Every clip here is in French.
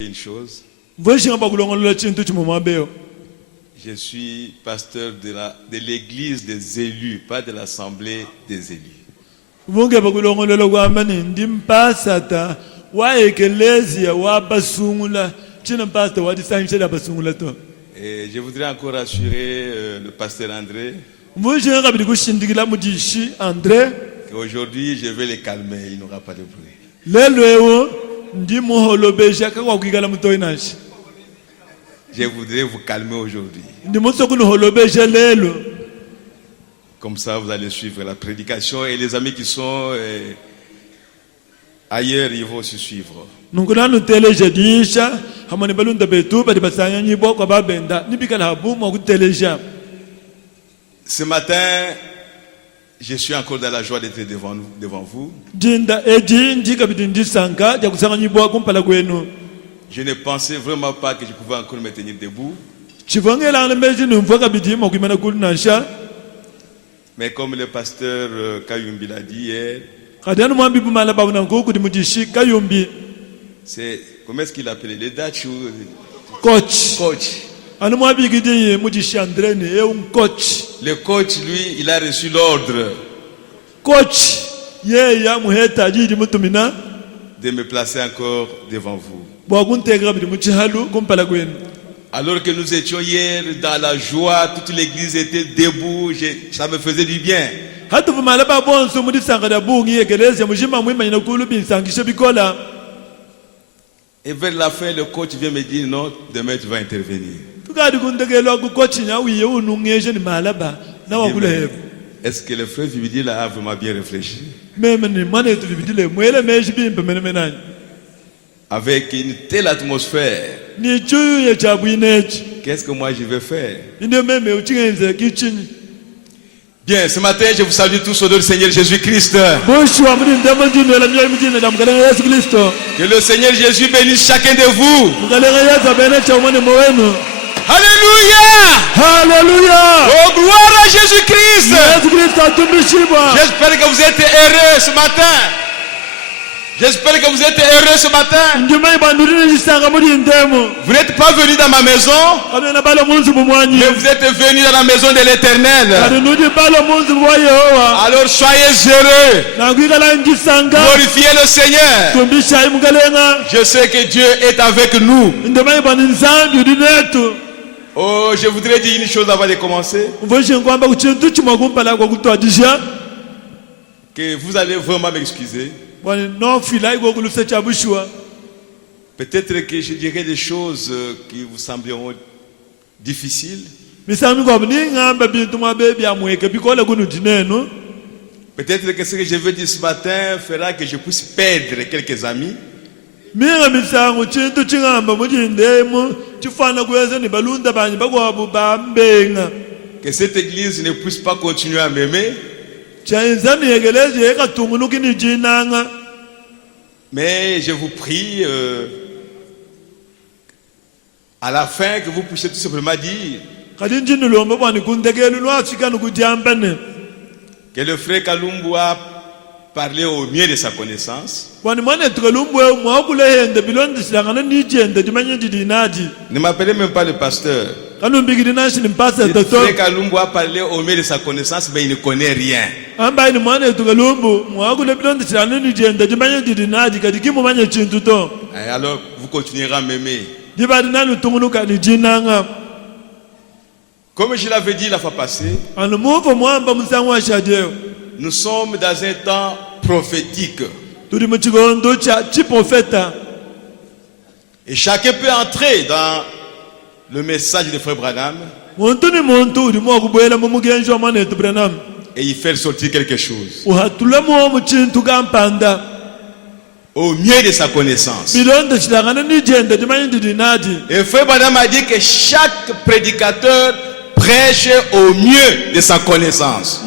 Une chose, je suis pasteur de l'église des élus, pas de l'assemblée des élus. Et je voudrais encore assurer le pasteur André qu'aujourd'hui je vais les calmer, il n'aura pas de bruit. Je voudrais vous calmer aujourd'hui. Comme ça, vous allez suivre la prédication et les amis qui sont ailleurs, ils vont aussi suivre. Ce matin, je suis encore dans la joie d'être devant vous. Je ne pensais vraiment pas que je pouvais encore me tenir debout. Mais comme le pasteur Kayumbi l'a dit hier, c'est, comment est-ce qu'il appelait les Dutch coach. Le coach, lui, il a reçu l'ordre de me placer encore devant vous. Alors que nous étions hier dans la joie, toute l'église était debout, ça me faisait du bien. Et vers la fin, le coach vient me dire non, demain tu vas intervenir. Est-ce que le frère Vividi là a vraiment bien réfléchi? Avec une telle atmosphère, qu'est-ce que moi je vais faire? Bien, ce matin, je vous salue tous au nom du Seigneur Jésus-Christ. Que le Seigneur Jésus bénisse chacun de vous. Alléluia! Alléluia! Oh, gloire à Jésus-Christ! J'espère que vous êtes heureux ce matin. J'espère que vous êtes heureux ce matin. Vous n'êtes pas venu dans ma maison, mais vous êtes venu dans la maison de l'Éternel. Alors soyez heureux. Glorifiez le Seigneur. Je sais que Dieu est avec nous. Oh, je voudrais dire une chose avant de commencer. Que vous allez vraiment m'excuser. Peut-être que je dirai des choses qui vous sembleront difficiles. Peut-être que ce que je veux dire ce matin fera que je puisse perdre quelques amis. Que cette église ne puisse pas continuer à m'aimer. Mais je vous prie à la fin que vous puissiez tout simplement dire que le frère Kalumbu a parlé au mieux de sa connaissance. Ne m'appelez même pas le pasteur. Le frère Kalumbu a parlé au mieux de sa connaissance, mais il ne connaît rien. Et alors, vous continuerez à m'aimer. Comme je l'avais dit la fois passée, nous sommes dans un temps prophétique. Et chacun peut entrer dans le message de Frère Branham et y faire sortir quelque chose au mieux de sa connaissance. Et Frère Branham a dit que chaque prédicateur prêche au mieux de sa connaissance.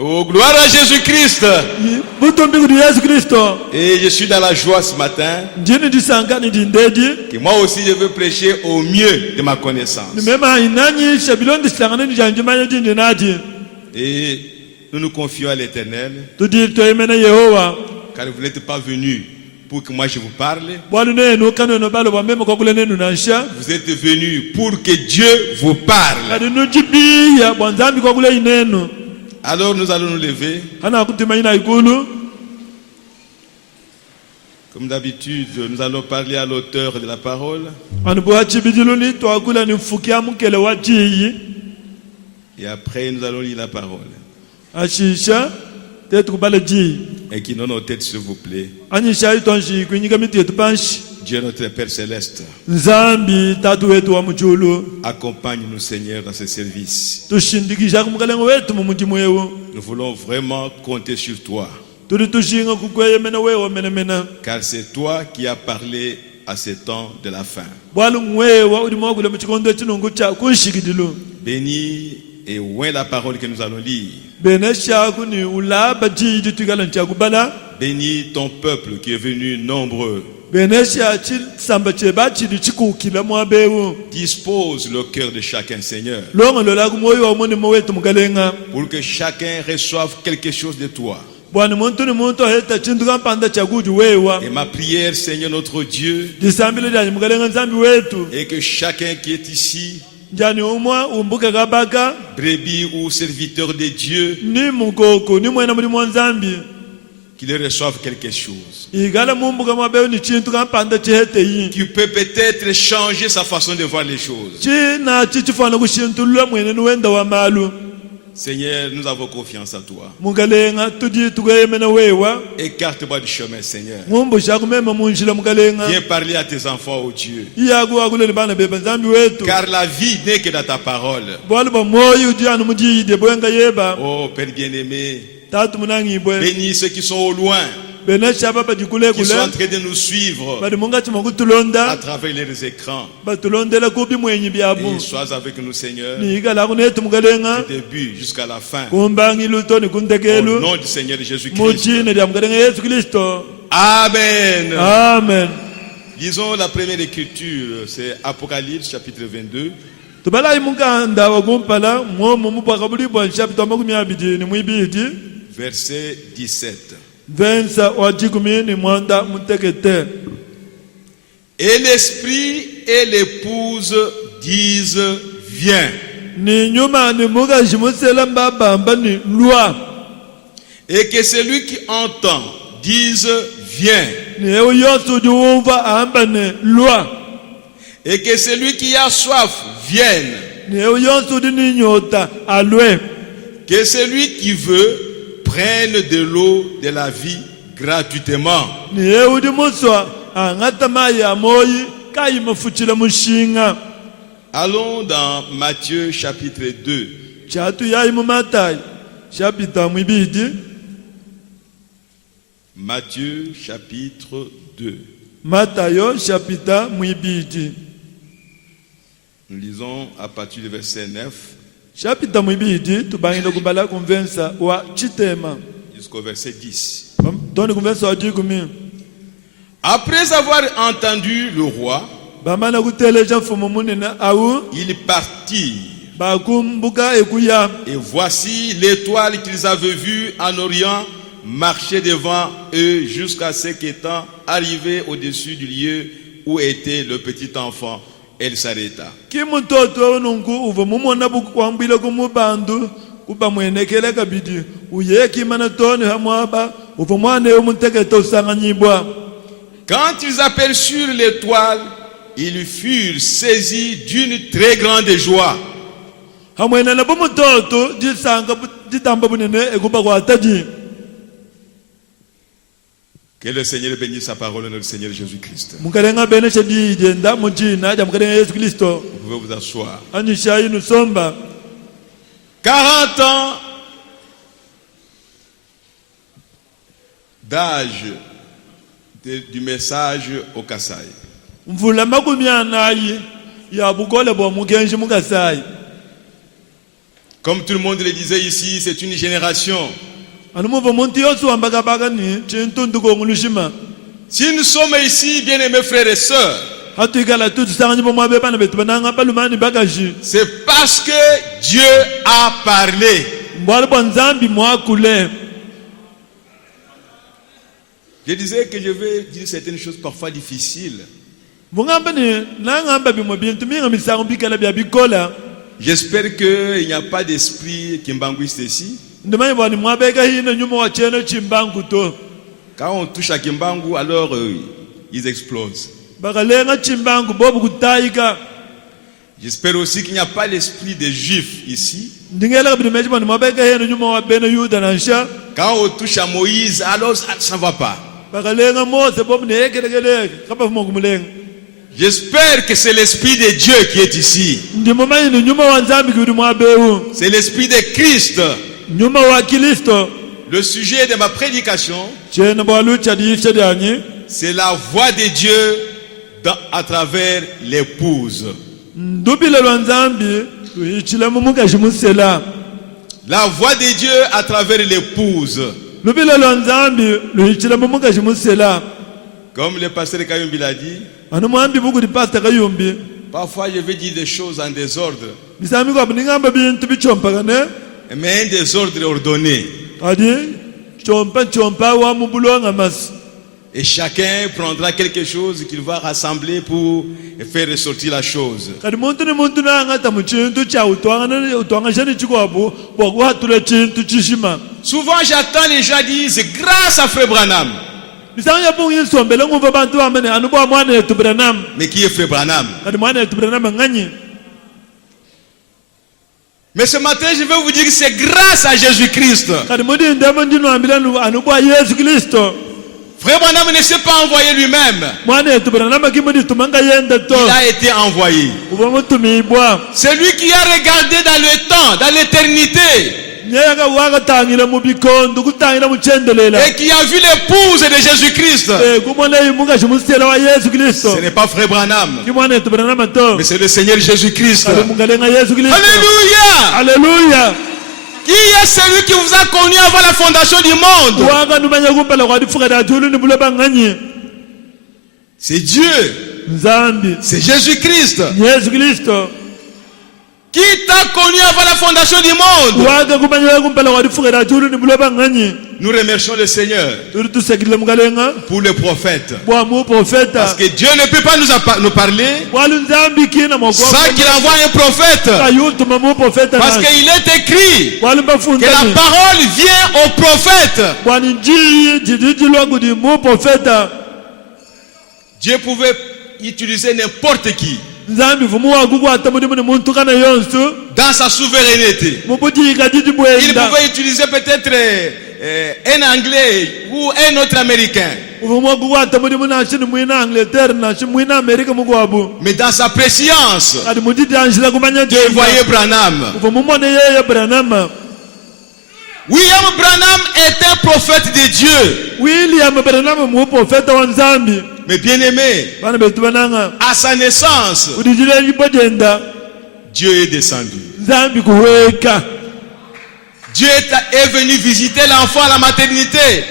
Oh, gloire à Jésus-Christ. Et je suis dans la joie ce matin que moi aussi je veux prêcher au mieux de ma connaissance. Et nous nous confions à l'Éternel. Car vous n'êtes pas venu pour que moi je vous parle. Vous êtes venu pour que Dieu vous parle. Alors nous allons nous lever. Comme d'habitude, nous allons parler à l'auteur de la parole. Et après, nous allons lire la parole. Et qui donne nos têtes, s'il vous plaît. Dieu notre Père Céleste, accompagne-nous, Seigneur, dans ce service. Nous voulons vraiment compter sur toi. Car c'est toi qui as parlé à ce temps de la fin. Bénis et oint la parole que nous allons lire. Bénis ton peuple qui est venu nombreux. Dispose le cœur de chacun, Seigneur, pour que chacun reçoive quelque chose de toi. Et ma prière, Seigneur notre Dieu, est que chacun qui est ici, brebis ou serviteur de Dieu, qu'il reçoive quelque chose qui peut peut-être changer sa façon de voir les choses. Seigneur, nous avons confiance en toi. Écarte-moi du chemin, Seigneur. Viens parler à tes enfants, oh Dieu. Car la vie n'est que dans ta parole. Oh Père bien-aimé, bénis ceux qui sont au loin, qui sont en train de nous suivre à travers les écrans. Et sois avec nous, Seigneur, du début jusqu'à la fin. Au nom du Seigneur Jésus-Christ. Amen. Amen. Lisons la première écriture, c'est Apocalypse chapitre 22. Verset 17. Et l'esprit et l'épouse disent viens. Et que celui qui entend dise viens. Et que celui qui a soif vienne. Que celui qui veut prenne de l'eau de la vie gratuitement. Allons dans Matthieu chapitre 2. Matthieu chapitre 2. Nous lisons à partir du verset 9 jusqu'au verset 10. Après avoir entendu le roi, ils partirent. Et voici l'étoile qu'ils avaient vue en Orient marcher devant eux jusqu'à ce qu'étant arrivé au-dessus du lieu où était le petit enfant, elle s'arrêta. Quand ils aperçurent l'étoile, ils furent saisis d'une très grande joie. Que le Seigneur bénisse sa parole dans le Seigneur Jésus-Christ. Vous pouvez vous asseoir. 40 ans d'âge du message au Kasaï. Comme tout le monde le disait ici, c'est une génération. Si nous sommes ici, bien-aimés frères et sœurs, c'est parce que Dieu a parlé. Je disais que je vais dire certaines choses parfois difficiles. J'espère qu'il n'y a pas d'esprit kimbanguiste ici. Quand on touche à Kimbangu, alors ils explosent. J'espère aussi qu'il n'y a pas l'esprit des juifs ici. Quand on touche à Moïse, alors ça ne va pas. J'espère que c'est l'esprit de Dieu qui est ici. C'est l'esprit de Christ. Le sujet de ma prédication, c'est la voix de Dieu à travers l'épouse. La voix de Dieu à travers l'épouse. Comme le pasteur Kayumbi l'a dit, parfois je vais dire des choses en désordre, mais un désordre ordonné. Et chacun prendra quelque chose qu'il va rassembler pour faire ressortir la chose. Souvent j'attends les gens disent grâce à Frère Branham. Mais qui est Frère Branham? Mais ce matin, je vais vous dire que c'est grâce à Jésus-Christ. Frère Branham ne s'est pas envoyé lui-même. Il a été envoyé. C'est lui qui a regardé dans le temps, dans l'éternité. Et qui a vu l'épouse de Jésus-Christ. Ce n'est pas Frère Branham, mais c'est le Seigneur Jésus-Christ. Alléluia. Alléluia. Qui est celui qui vous a connu avant la fondation du monde? C'est Dieu. C'est Jésus-Christ. Qui t'a connu avant la fondation du monde? Nous remercions le Seigneur pour le prophète. Parce que Dieu ne peut pas nous parler sans qu'il envoie un prophète. Parce qu'il est écrit que la parole vient au prophète. Dieu pouvait utiliser n'importe qui dans sa souveraineté. Il pouvait utiliser peut-être un Anglais ou un autre Américain. Mais dans sa préscience, Dieu voyait Branham. William Branham est un prophète de Dieu. Mais bien aimé, à sa naissance, Dieu est descendu. Dieu est venu visiter l'enfant à la maternité.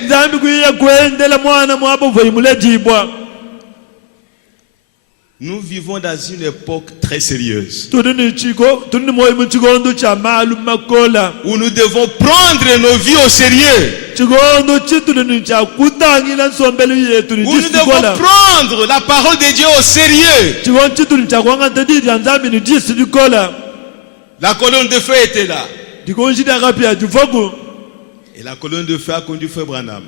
Nous vivons dans une époque très sérieuse où nous devons prendre nos vies au sérieux, où nous devons prendre la parole de Dieu au sérieux. La colonne de feu était là, et la colonne de feu a conduit Frère Branham.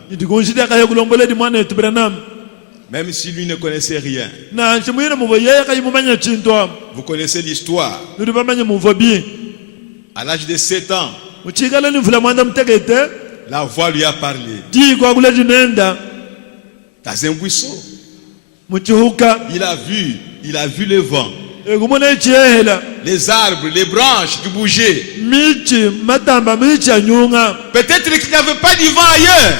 Même si lui ne connaissait rien. Vous connaissez l'histoire. À l'âge de 7 ans, la voix lui a parlé dans un buisson. Il a vu le vent, les arbres, les branches qui bougeaient. Peut-être qu'il n'y avait pas de vent ailleurs.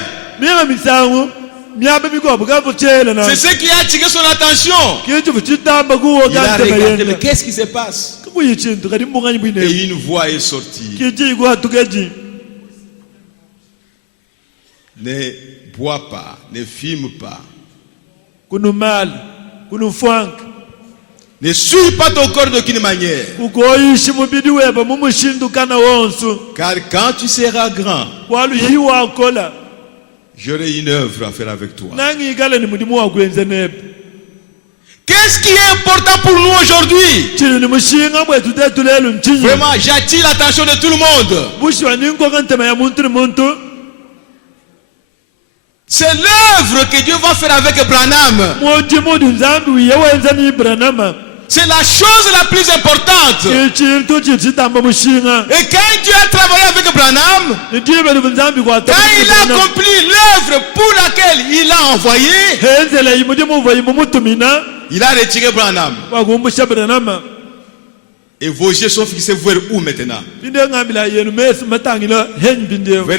C'est ce qui a attiré son attention. Il a regardé, mais qu'est-ce qui se passe? Et une voix est sortie. Ne bois pas, ne fume pas. Ne suis pas ton corps d'aucune manière. Car quand tu seras grand, j'aurai une œuvre à faire avec toi. Qu'est-ce qui est important pour nous aujourd'hui? Vraiment, j'attire l'attention de tout le monde. C'est l'œuvre que Dieu va faire avec Branham. C'est la chose la plus importante. Et quand Dieu a travaillé avec Branham, quand il a accompli l'œuvre pour laquelle il a envoyé, il a retiré Branham. Et vos yeux sont fixés vers où maintenant? Vers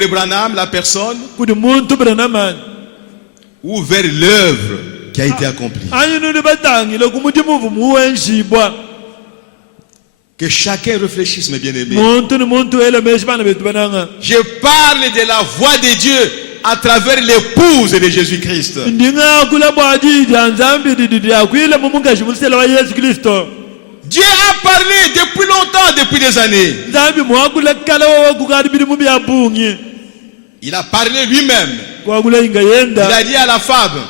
Branham, la personne, ou vers l'œuvre qui a été accomplie? Que chacun réfléchisse, mes bien-aimés. Je parle de la voix de Dieu à travers l'épouse de Jésus-Christ. Dieu a parlé depuis longtemps, depuis des années. Il a parlé lui-même. Il a dit à la femme,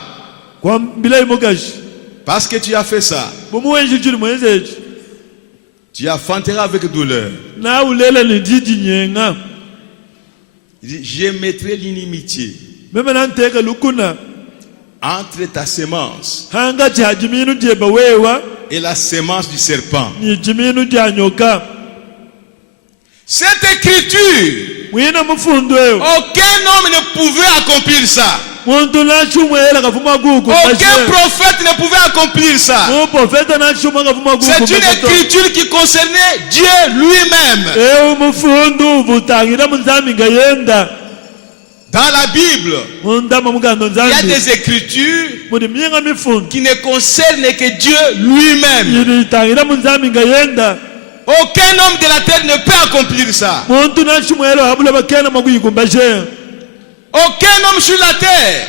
parce que tu as fait ça, tu enfanteras avec douleur. Il dit, je mettrai l'inimitié entre ta sémence et la sémence du serpent. Cette écriture, aucun homme ne pouvait accomplir ça. Aucun prophète ne pouvait accomplir ça. C'est une écriture qui concernait Dieu lui-même. Dans la Bible, il y a des écritures qui ne concernent que Dieu lui-même. Aucun homme de la terre ne peut accomplir ça. Aucun homme sur la terre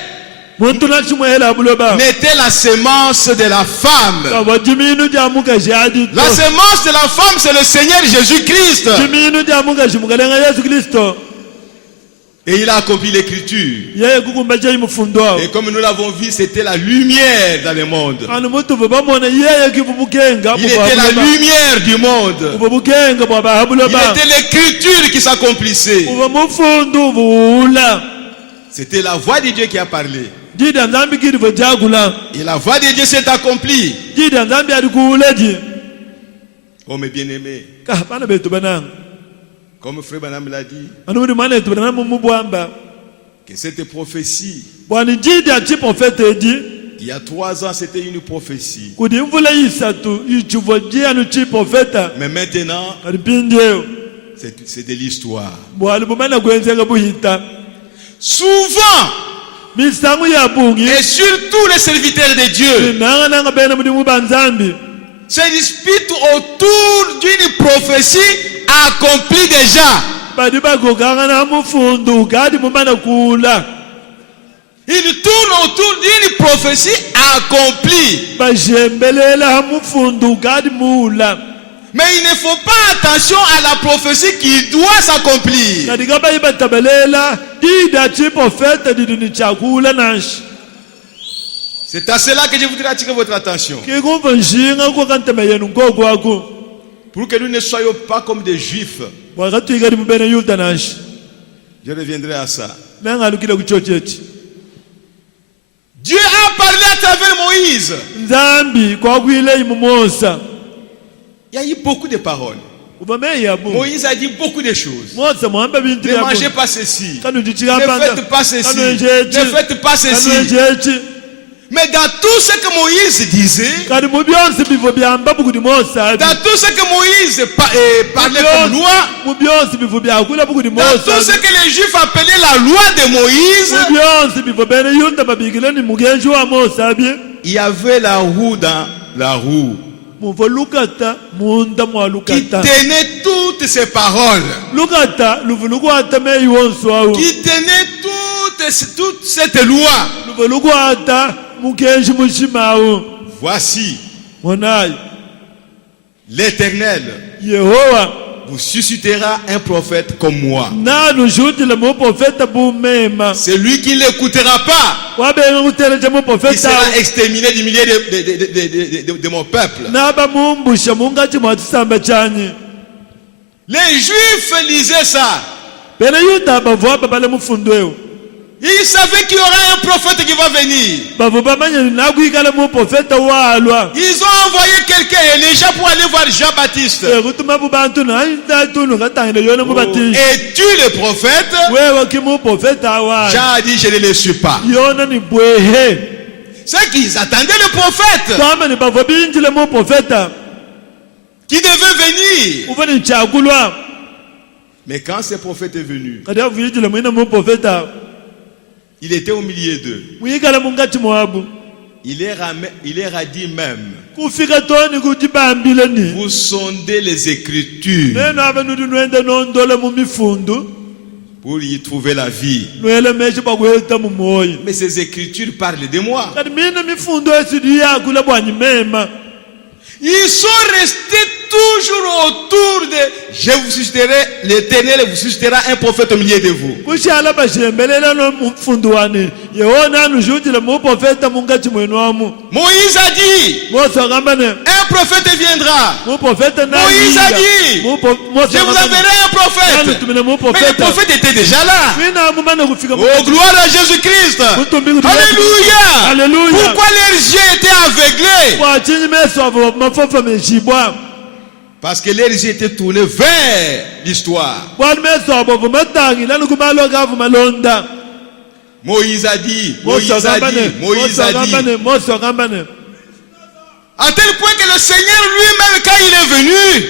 n'était la sémence de la femme. La sémence de la femme, c'est le Seigneur Jésus-Christ. Et il a accompli l'écriture. Et comme nous l'avons vu, c'était la lumière dans le monde. Il était la lumière du monde. Il était l'écriture qui s'accomplissait. C'était la voix de Dieu qui a parlé. Et la voix de Dieu s'est accomplie. Oh mes bien-aimés, comme Frère Branham l'a dit, que cette prophétie, il y a 3 ans, c'était une prophétie. Mais maintenant, c'est de l'histoire. Souvent, et surtout les serviteurs de Dieu, se disputent autour d'une prophétie accomplie déjà. Ils tournent autour d'une prophétie accomplie. Mais il ne faut pas attention à la prophétie qui doit s'accomplir. C'est à cela que je voudrais attirer votre attention. Pour que nous ne soyons pas comme des juifs. Je reviendrai à ça. Dieu a parlé à travers Moïse. Il y a eu beaucoup de paroles. Moïse a dit beaucoup de choses. Ne mangez pas ceci. Ne faites pas ceci. Ne faites pas ceci. Mais dans tout ce que Moïse disait, dans tout ce que Moïse parlait comme loi, dans tout ce que les Juifs appelaient la loi de Moïse, il y avait la roue dans la roue qui tenait toutes ces paroles, qui tenait toute cette loi. Voici l'Éternel vous suscitera un prophète comme moi. C'est lui qui ne l'écoutera pas. Il sera exterminé du milieu de mon peuple. Les Juifs lisaient ça. Ils savaient qu'il y aura un prophète qui va venir. Ils ont envoyé quelqu'un, Élisha, pour aller voir Jean-Baptiste. Es-tu le prophète? Jean a dit, je ne le suis pas. C'est qu'ils attendaient le prophète qui devait venir. Mais quand ce prophète est venu, il était au milieu d'eux. Il leur a dit même, vous sondez les Écritures pour y trouver la vie. Mais ces Écritures parlent de moi. Ils sont restés toujours autour de je vous susciterai, l'Éternel vous suscitera un prophète au milieu de vous. Moïse a dit, un prophète viendra. Moïse a dit, je vous enverrai un prophète. Mais le prophète était déjà là. Oh, gloire à Jésus-Christ. Alléluia. Pourquoi leurs yeux étaient aveuglés? Parce que leurs yeux étaient tournés vers l'histoire. Moïse a dit. À tel point que le Seigneur lui-même, quand il est venu,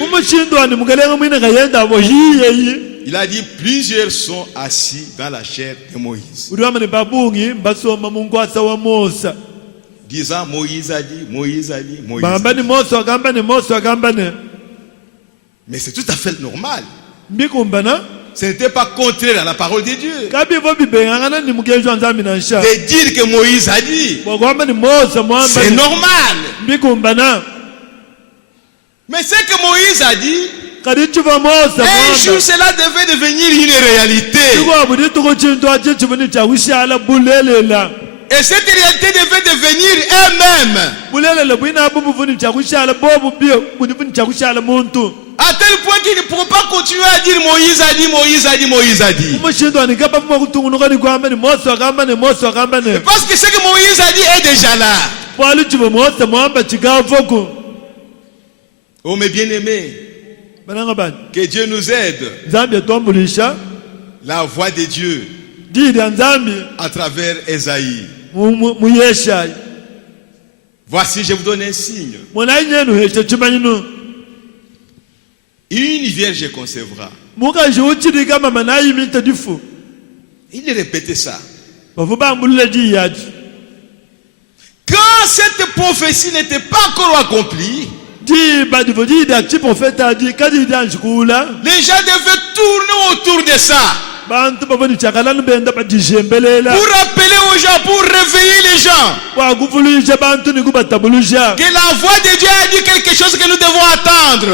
il a dit, plusieurs sont assis dans la chair de Moïse. Disant, Moïse a dit. Mais c'est tout à fait normal. Ce n'était pas contraire à la parole de Dieu. De dire que Moïse a dit, c'est normal. Mais ce que Moïse a dit, un jour cela devait devenir une réalité. Et cette réalité devait devenir elle-même. À tel point qu'il ne pourrait pas continuer à dire Moïse a dit. Parce que ce que Moïse a dit est déjà là. Oh mes bien-aimés, que Dieu nous aide. La voix de Dieu à travers Esaïe. Voici, je vous donne un signe. Une vierge concevra. Il répétait ça. Quand cette prophétie n'était pas encore accomplie, les gens devaient tourner autour de ça. Pour rappeler aux gens, pour réveiller les gens, que la voix de Dieu a dit quelque chose que nous devons attendre.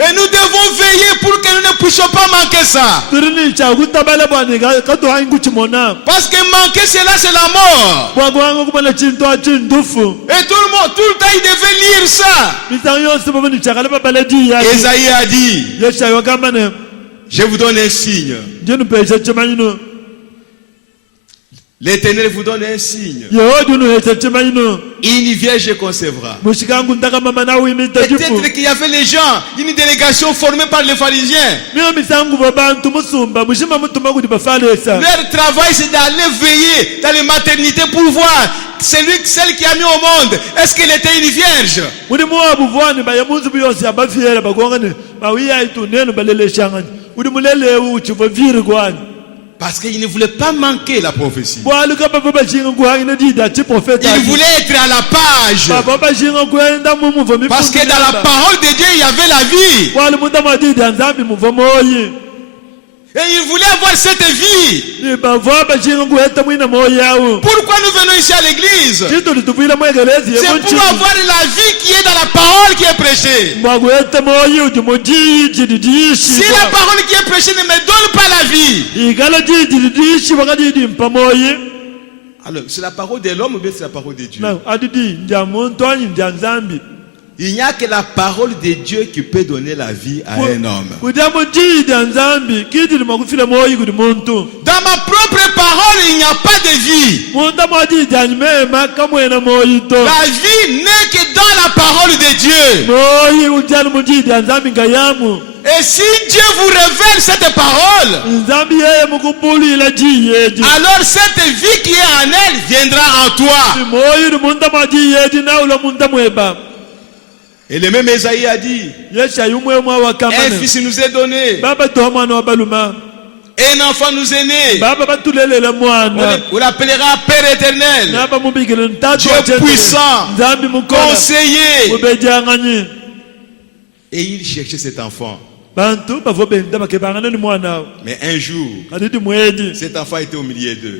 Et nous devons veiller pour que nous ne puissions pas manquer ça. Parce que manquer cela, c'est la mort. Et tout le temps, il devait lire ça. Esaïe a dit, je vous donne un signe. L'Éternel vous donne un signe. Une vierge concevra. Peut-être qu'il y avait les gens, une délégation formée par les pharisiens. Leur travail, c'est d'aller veiller dans les maternités pour voir celle qui a mis au monde, est-ce qu'elle était une vierge? Parce qu'il ne voulait pas manquer la prophétie. Il voulait être à la page. Parce que dans la parole de Dieu, il y avait la vie. Et il voulait avoir cette vie. Pourquoi nous venons ici à l'église? C'est pour avoir la vie qui est dans la parole qui est prêchée. Si la parole qui est prêchée ne me donne pas la vie, alors c'est la parole de l'homme ou bien c'est la parole de Dieu? Il n'y a que la parole de Dieu qui peut donner la vie à un homme. Dans ma propre parole, il n'y a pas de vie. La vie n'est que dans la parole de Dieu. Et si Dieu vous révèle cette parole, alors cette vie qui est en elle viendra en toi. Et le même Esaïe a dit, un fils nous est donné, un enfant nous est né, on l'appellera Père éternel, Dieu puissant, conseiller. Et il cherchait cet enfant. Mais un jour, cet enfant était au milieu d'eux.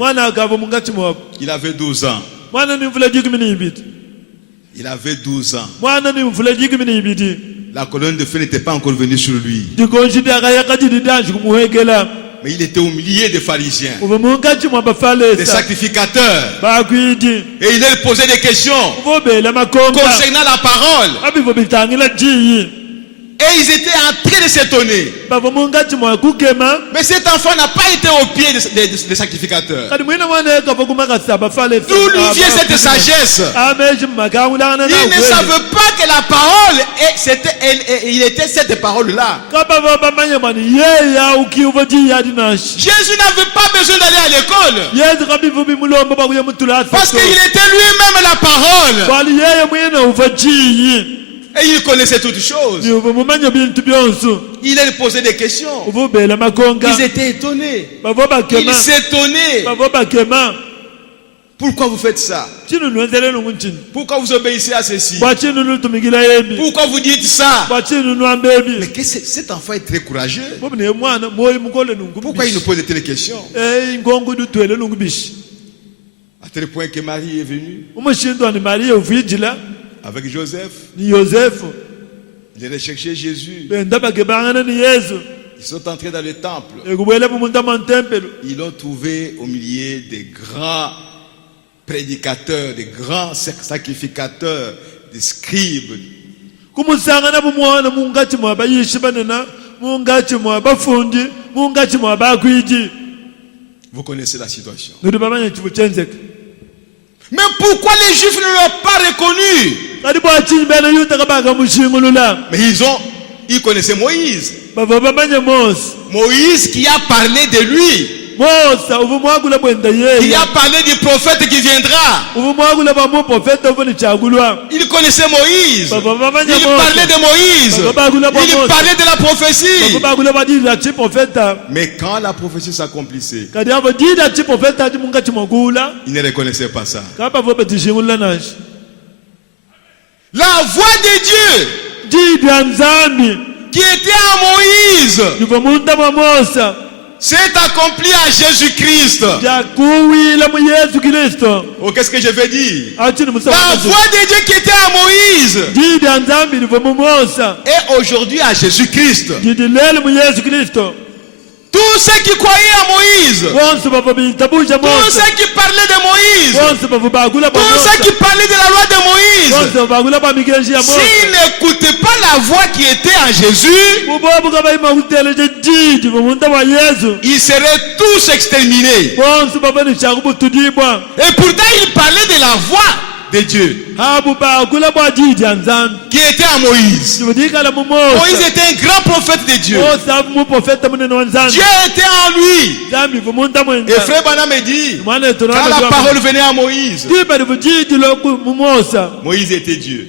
Il avait 12 ans. Il avait 12 ans. La colonne de feu n'était pas encore venue sur lui. Mais il était au milieu des pharisiens, des sacrificateurs. Et il leur posait des questions concernant la parole. Et ils étaient en train de s'étonner. Mais cet enfant n'a pas été au pied des sacrificateurs. D'où lui vient cette sagesse? Il ne savait pas que la parole, il était cette parole-là. Jésus n'avait pas besoin d'aller à l'école, parce qu'il était lui-même la parole. Et il connaissait toutes choses. Il leur posait des questions. Ils étaient étonnés. Ils s'étonnaient. Pourquoi vous faites ça? Pourquoi vous obéissez à ceci? Pourquoi vous dites ça? Mais cet enfant est très courageux. Pourquoi il nous pose de telles questions? À tel point que Marie est venue avec Joseph. Il allait chercher Jésus. Ils sont entrés dans le temple. Ils l'ont trouvé au milieu des grands prédicateurs, des grands sacrificateurs, des scribes. Vous connaissez la situation. Mais pourquoi les Juifs ne l'ont pas reconnu? Mais ils connaissaient Moïse. Moïse qui a parlé de lui. Il a parlé du prophète qui viendra. Il connaissait Moïse. Il parlait de Moïse. Il parlait de la prophétie. Mais quand la prophétie s'accomplissait, il ne reconnaissait pas ça. La voix de Dieu qui était à Moïse s'est accompli à Jésus-Christ. Oh, qu'est-ce que je veux dire? La voix de Dieu qui était à Moïse est aujourd'hui à Jésus-Christ. Tous ceux qui croyaient à Moïse, tous ceux qui parlaient de Moïse, tous ceux qui parlaient de la loi de Moïse, s'ils n'écoutaient pas la voix qui était en Jésus, ils seraient tous exterminés. Et pourtant ils parlaient de la voix de Dieu qui était à Moïse. Moïse était un grand prophète de Dieu. Dieu était en lui. Et frère Branham me dit, quand la parole venait à Moïse, Moïse était Dieu.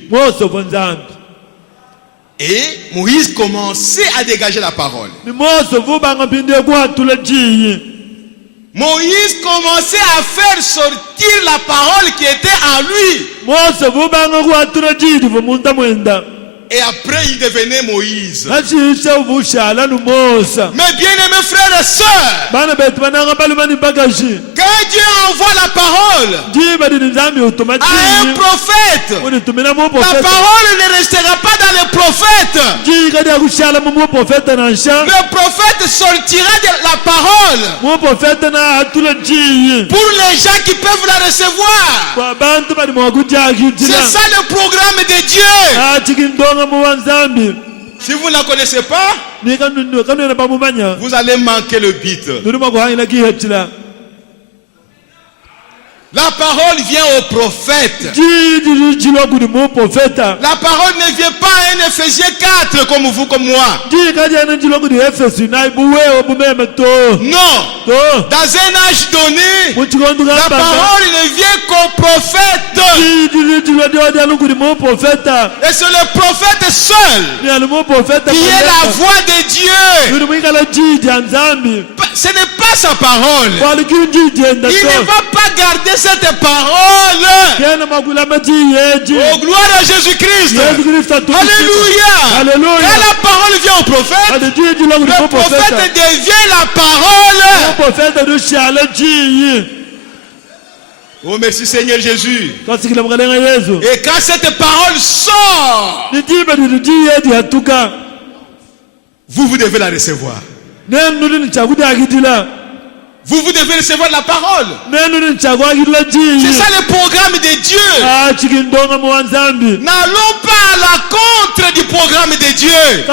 Et Moïse commençait à dégager la parole. Moïse commençait à faire sortir la parole qui était en lui. Et après, il devenait Moïse. Mais bien aimés frères et sœurs, quand Dieu envoie la parole à un prophète, la parole ne restera pas dans le prophète. Le prophète sortira de la parole pour les gens qui peuvent la recevoir. C'est ça le programme de Dieu. Si vous ne la connaissez pas, vous allez manquer le but. La parole vient au prophète. La parole ne vient pas à un Éphésiens 4 comme vous, comme moi. Non. Dans un âge donné, la parole ne vient qu'au prophète. Et c'est le prophète seul qui est la voix de Dieu. Ce n'est pas sa parole. Il ne va pas garder cette parole. Oh, gloire à Jésus-Christ. Alléluia. Quand la parole vient au prophète, le prophète devient la parole. Oh, merci Seigneur Jésus. Et quand cette parole sort, vous devez la recevoir. Vous devez recevoir la parole. C'est ça le programme de Dieu. N'allons pas à la contre du programme de Dieu.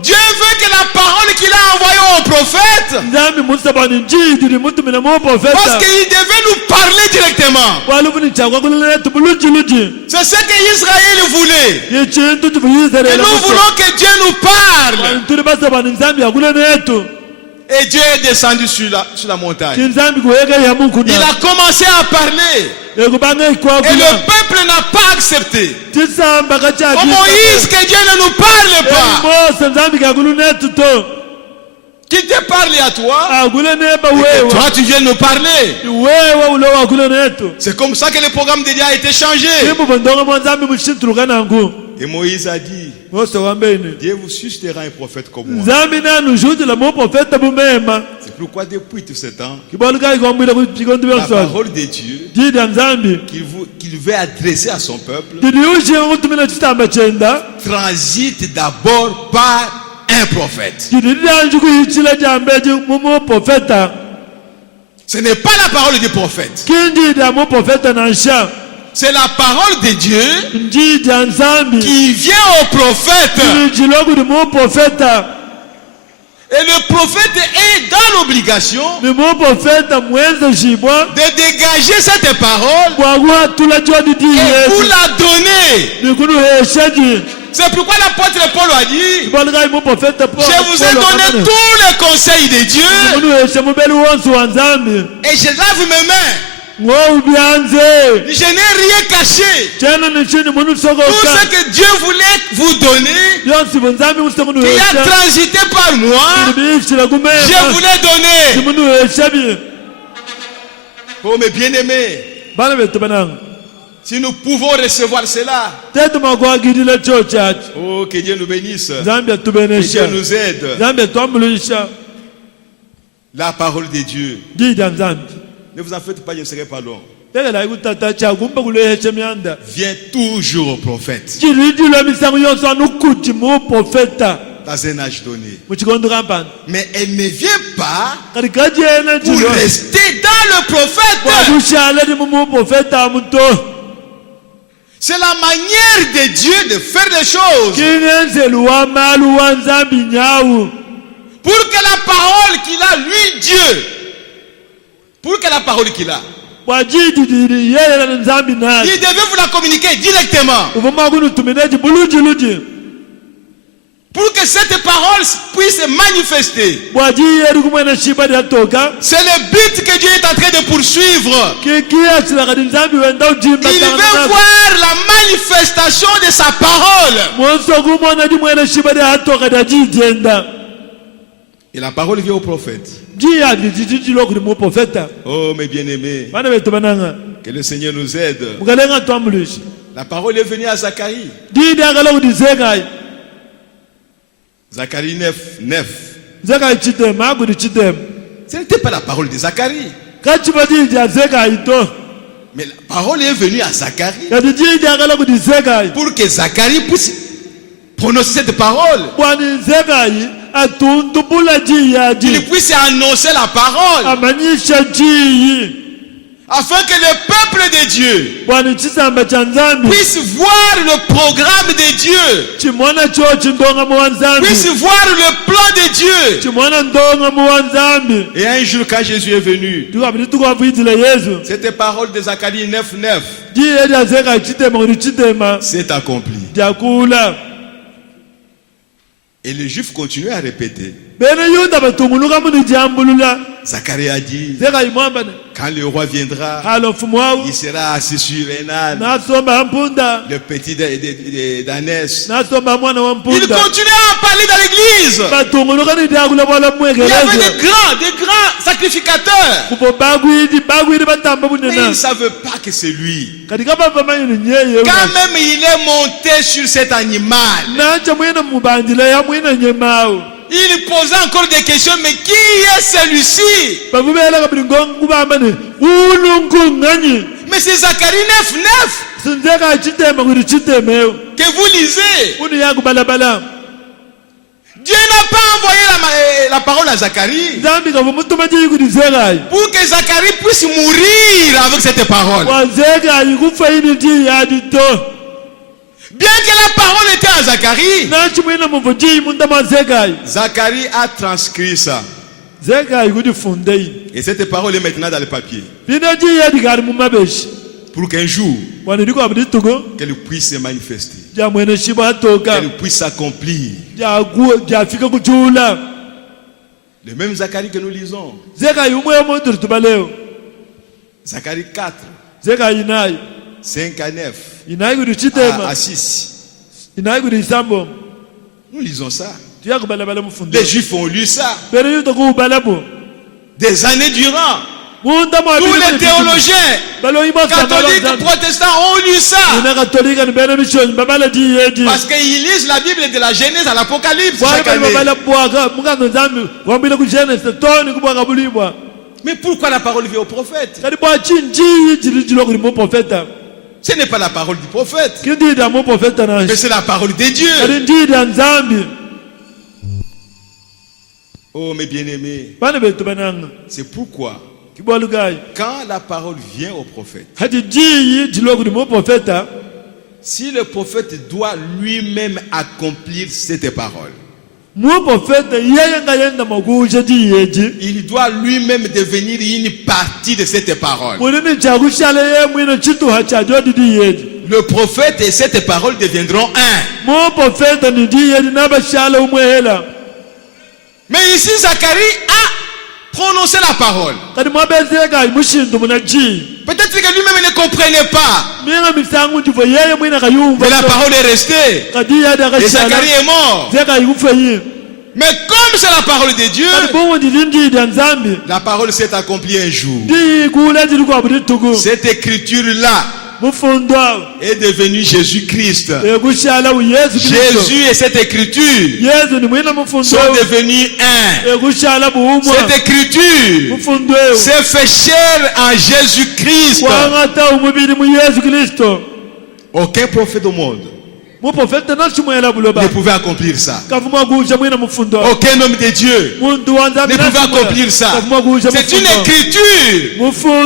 Dieu veut que la parole qu'il a envoyée au prophète, parce qu'il devait nous parler directement. C'est ce que Israël voulait. Et nous voulons que Dieu nous parle. Et Dieu est descendu sur la montagne. Il a commencé à parler. Et le peuple n'a pas accepté. Oh Moïse, que Dieu ne nous parle pas. Qui te parle à toi? Et toi tu viens nous parler. C'est comme ça que le programme de Dieu a été changé. Et Moïse a dit, Dieu vous suscitera un prophète comme moi. C'est pourquoi depuis tout ce temps, la parole de Dieu qu'il veut adresser à son peuple transite d'abord par un prophète. Ce n'est pas la parole du prophète. C'est la parole de Dieu qui vient au prophète. Et le prophète est dans l'obligation de dégager cette parole et vous la donner. C'est pourquoi l'apôtre Paul a dit, je vous ai donné tous les conseils de Dieu et je lave mes mains. Je n'ai rien caché. Tout ce que Dieu voulait vous donner, qui a transité par moi, je vous l'ai donné. Oh mes bien-aimés, si nous pouvons recevoir cela, oh que Dieu nous bénisse, que Dieu nous aide. La parole de Dieu, ne vous en faites pas, je ne serai pas long, vient toujours au prophète dans un âge donné. Mais elle ne vient pas pour rester dans le prophète. C'est la manière de Dieu de faire les choses. Pour que la parole qu'il a, lui Dieu, pour que la parole qu'il a, il devait vous la communiquer directement. Pour que cette parole puisse se manifester. C'est le but que Dieu est en train de poursuivre. Il veut voir la manifestation de sa parole. Et la parole vient au prophète. Oh mes bien-aimés, que le Seigneur nous aide. La parole est venue à Zacharie. Zacharie 9. Ce n'était pas la parole de Zacharie. Mais la parole est venue à Zacharie pour que Zacharie puisse prononcer cette parole. Qu'il puisse annoncer la parole. Afin que le peuple de Dieu puisse voir le programme de Dieu, puisse voir le plan de Dieu. Et un jour, quand Jésus est venu, cette parole de Zacharie 9:9 s'est accomplie. Et les Juifs continuaient à répéter. Zacharie a dit, quand le roi viendra, il sera assis sur un âne, le petit d'ânesse. Il continuait à parler dans l'église. Il y avait des grands sacrificateurs. Mais ils ne savaient pas que c'est lui. Quand même il est monté sur cet animal. Il posait encore des questions, mais qui est celui-ci? Mais c'est Zacharie 9:9 que vous lisez. Dieu n'a pas envoyé la parole à Zacharie pour que Zacharie puisse mourir avec cette parole. Bien que la parole était à Zacharie, Zacharie a transcrit ça. Et cette parole est maintenant dans le papier. Pour qu'un jour, qu'elle puisse se manifester, qu'elle puisse s'accomplir. Le même Zacharie que nous lisons. Zacharie 4. 5 à 9. À 6. Nous lisons ça. Les Juifs ont lu ça. Des années durant. Tous les théologiens, catholiques, protestants ont lu ça. Parce qu'ils lisent la Bible de la Genèse à l'Apocalypse chaque année. Mais pourquoi la parole vient au prophète? Ce n'est pas la parole du prophète, mais c'est la parole de Dieu. Oh mes bien-aimés, c'est pourquoi quand la parole vient au prophète, si le prophète doit lui-même accomplir cette parole, il doit lui-même devenir une partie de cette parole. Le prophète et cette parole deviendront un. Mais ici, Zacharie a prononcé la parole. Peut-être que lui-même ne comprenait pas. Mais la parole est restée. Et Zacharie est mort. Mais comme c'est la parole de Dieu, la parole s'est accomplie un jour. Cette écriture-là est devenu Jésus-Christ. Jésus et cette écriture sont devenus un. Cette écriture s'est fait chair en Jésus-Christ. Aucun prophète au monde ne pouvait accomplir ça. Aucun homme de Dieu ne pouvait accomplir ça. C'est une écriture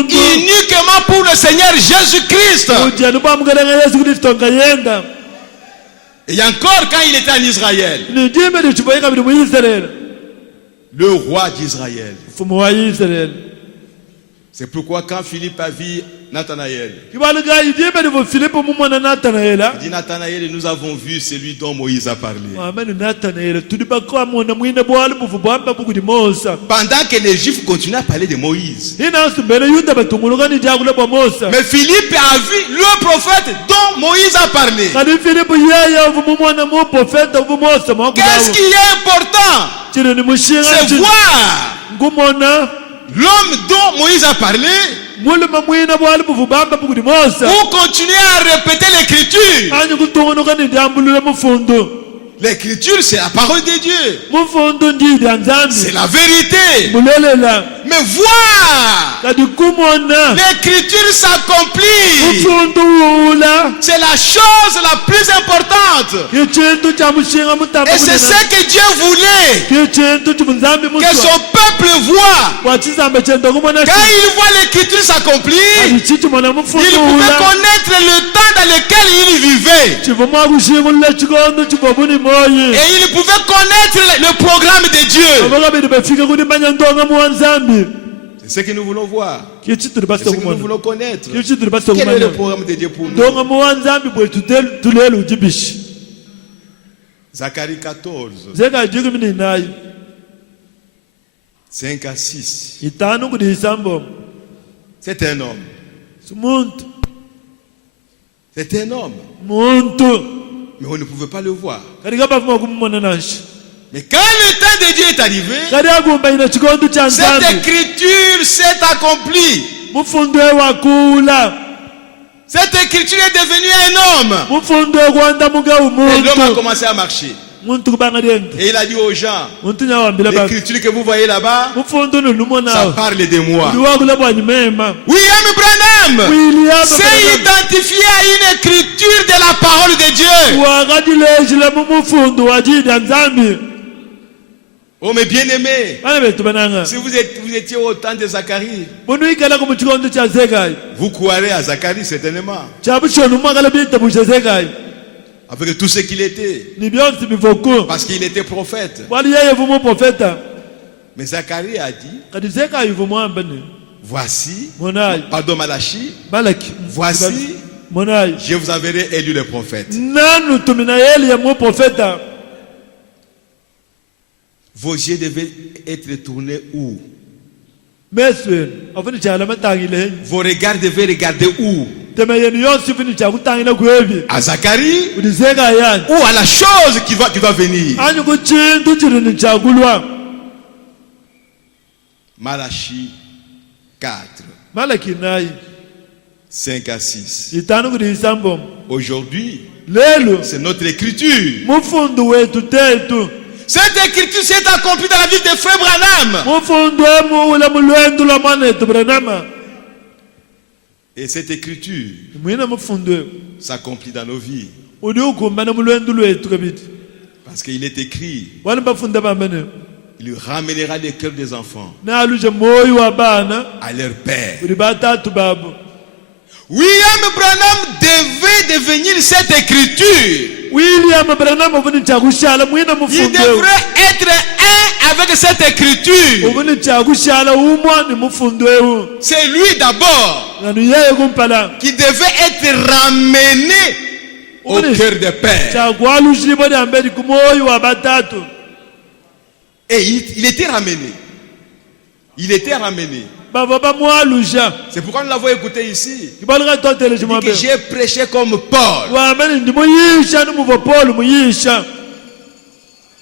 uniquement pour le Seigneur Jésus-Christ. Et encore quand il était en Israël, le roi d'Israël. C'est pourquoi quand Philippe a vu Nathanaël, il dit Nathanaël, nous avons vu celui dont Moïse a parlé. Pendant que les Juifs continuaient à parler de Moïse, mais Philippe a vu le prophète dont Moïse a parlé. Qu'est-ce qui est important? C'est voir l'homme dont Moïse a parlé Vous continuez à répéter l'écriture. L'écriture, c'est la parole de Dieu. C'est la vérité. Mais voir l'écriture s'accomplit. C'est la chose la plus importante. Et c'est ce que Dieu voulait. Que son peuple voit. Quand il voit l'écriture s'accomplir, il pouvait connaître le temps dans lequel il vivait. Et il pouvait connaître le programme de Dieu. C'est ce que nous voulons voir. C'est ce que nous voulons connaître. Quel est le programme de Dieu pour nous? Zacharie 14. 5 à 6. C'est un homme. C'est un homme. Mais on ne pouvait pas le voir. Mais quand le temps de Dieu est arrivé, cette écriture s'est accomplie. Cette écriture est devenue un homme. Et l'homme a commencé à marcher. Et il a dit aux gens, l'écriture que vous voyez là-bas, ça parle de moi. William Branham s'est identifié à une écriture de la parole de Dieu. Oh mes bien-aimés, si vous étiez au temps de Zacharie, vous croirez à Zacharie certainement. Avec tout ce qu'il était. Parce qu'il était prophète. Mais Zacharie a dit, voici, pardon Malachi, voici, je vous enverrai Élie le prophète. Vos yeux devaient être tournés où? Vos regards devaient regarder où? À Zacharie ou à la chose qui va venir? Malachi 4. 5 à 6. Aujourd'hui, c'est notre écriture. Cette écriture s'est accomplie dans la vie de Frère Branham. Et cette écriture s'accomplit dans nos vies. Parce qu'il est écrit, il ramènera les cœurs des enfants à leur père. William Branham devait devenir cette écriture. Il devrait être un avec cette écriture. C'est lui d'abord qui devait être ramené au cœur des pères. Et il était ramené. C'est pourquoi nous l'avons écouté ici. Il dit que j'ai prêché comme Paul.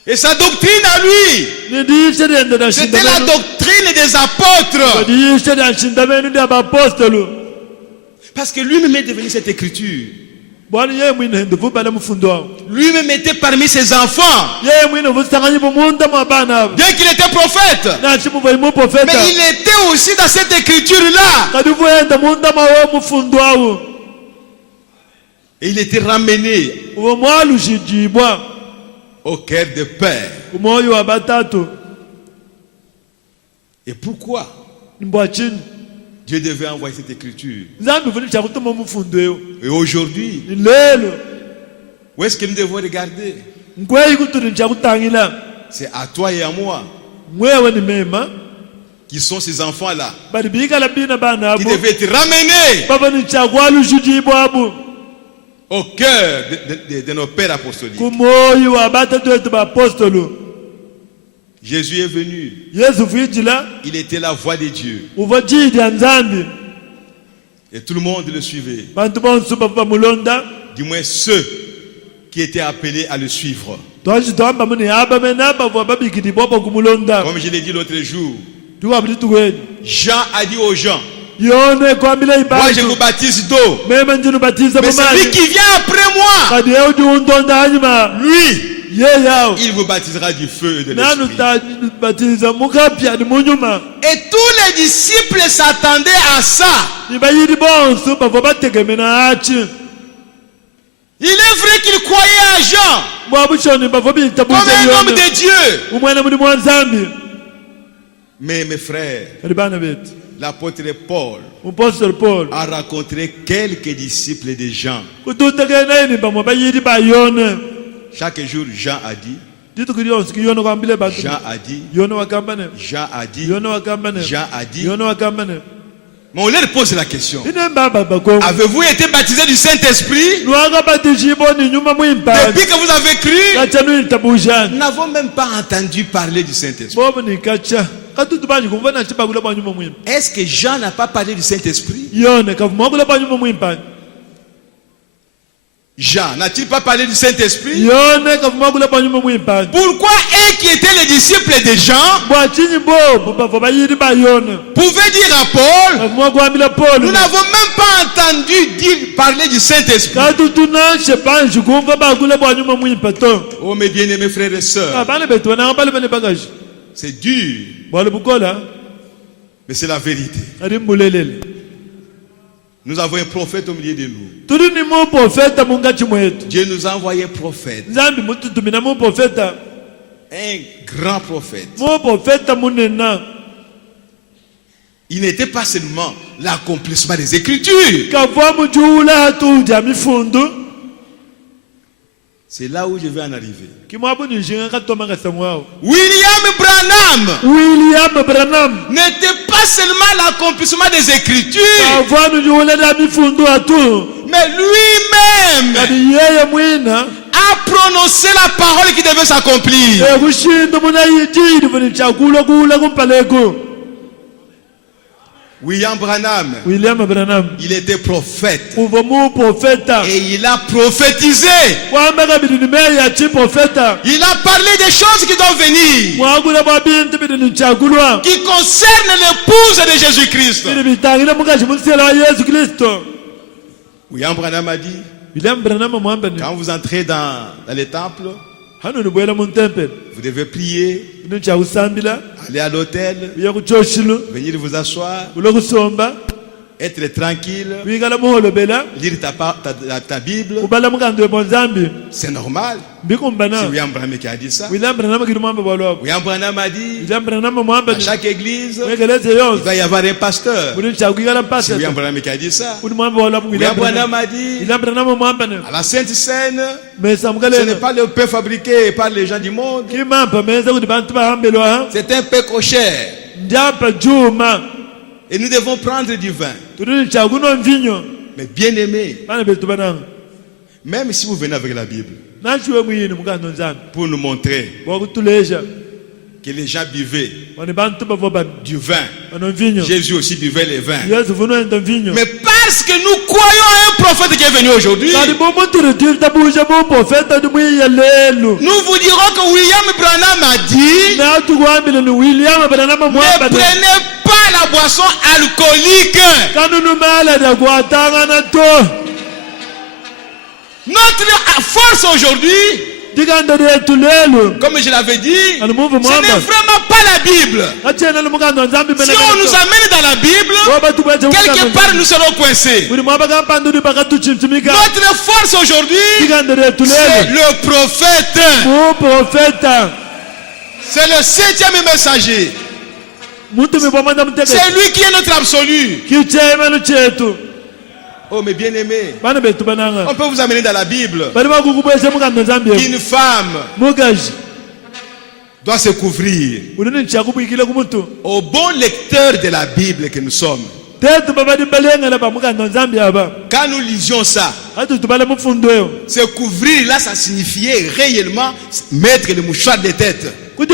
Et sa doctrine à lui, c'était la doctrine des apôtres. Parce que lui-même est devenu cette écriture. Lui-même était parmi ses enfants. Bien qu'il était prophète, mais il était aussi dans cette écriture-là. Et il était ramené au cœur de père. Et pourquoi Dieu devait envoyer cette écriture? Et aujourd'hui, où est-ce que nous devons regarder? C'est à toi et à moi, qui sont ces enfants-là, qui devaient être ramenés au cœur de nos pères apostoliques. Jésus est venu. Il était la voix de Dieu. Et tout le monde le suivait. Du moins ceux qui étaient appelés à le suivre. Comme je l'ai dit l'autre jour, Jean a dit aux gens, Moi je vous baptise d'eau. Mais celui qui vient après moi, lui, il vous baptisera du feu et de l'esprit. Et tous les disciples s'attendaient à ça. Il est vrai qu'ils croyaient à Jean comme un homme de Dieu. Mais mes frères, l'apôtre Paul a rencontré quelques disciples de Jean. Chaque jour, Jean a dit. Jean a dit. Jean a dit. Jean a dit. Mais on leur pose la question. Avez-vous été baptisé du Saint-Esprit? Depuis que vous avez cru, nous n'avons même pas entendu parler du Saint-Esprit. Est-ce que Jean n'a pas parlé du Saint-Esprit? Jean n'a-t-il pas parlé du Saint-Esprit? Pourquoi eux qui étaient les disciples de Jean pouvaient dire à Paul, nous n'avons même pas entendu parler du Saint-Esprit? Oh mes bien-aimés frères et sœurs, c'est dur, mais c'est la vérité. Nous avons un prophète au milieu de nous. Dieu nous a envoyé un prophète. Un grand prophète. Il n'était pas seulement l'accomplissement des Écritures. C'est là où je vais en arriver. William Branham n'était pas seulement l'accomplissement des Écritures, mais lui-même a prononcé la parole qui devait s'accomplir. William Branham, il était prophète et il a prophétisé. Il a parlé des choses qui doivent venir, qui concernent l'épouse de Jésus-Christ. William Branham a dit, quand vous entrez dans les temples, vous devez prier, aller à l'hôtel, venir vous asseoir, être tranquille, lire ta Bible. C'est normal. C'est William Branham qui a dit ça. William Branham a dit, à chaque église, il va y avoir un pasteur. C'est William Branham qui a dit ça. William Branham a dit, à la Sainte Seine, ce n'est pas le pain fabriqué par les gens du monde. C'est un pain cochère. Et nous devons prendre du vin. Mais bien aimé, même si vous venez avec la Bible pour nous montrer que les gens buvaient du vin, Jésus aussi buvait le vin. Mais parce que nous croyons à un prophète qui est venu aujourd'hui, nous vous dirons que William Branham a dit, ne prenez pas la boisson alcoolique. Notre force aujourd'hui, comme je l'avais dit, ce n'est vraiment pas la Bible. Si on nous amène dans la Bible, quelque part nous serons coincés. Notre force aujourd'hui, c'est le prophète. C'est le 7e messager. C'est lui qui est notre absolu. Oh mes bien-aimés, on peut vous amener dans la Bible qu'une femme doit se couvrir. Au bon lecteur de la Bible que nous sommes, quand nous lisions ça, se couvrir là, ça signifiait réellement mettre le mouchoir de tête. Et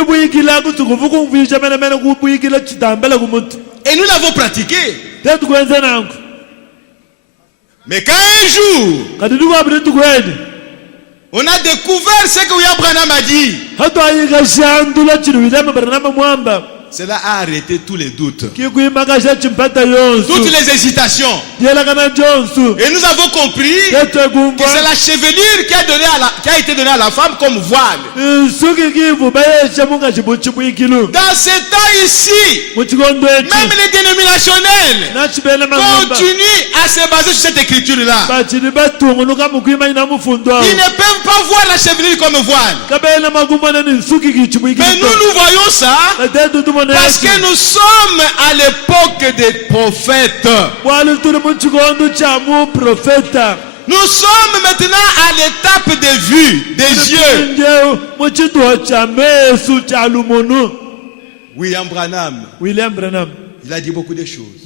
nous l'avons pratiqué. Mais quand un jour, on a découvert ce que William Branham a dit, Cela a arrêté tous les doutes, toutes les hésitations. Et nous avons compris que c'est la chevelure qui a été donnée à la femme comme voile. Dans ces temps ici, même les dénominationnels continuent à se baser sur cette écriture-là. Ils ne peuvent pas voir la chevelure comme voile. Mais nous voyons ça parce que nous sommes à l'époque des prophètes. Nous sommes maintenant à l'étape des vues, des yeux. William Branham, il a dit beaucoup de choses.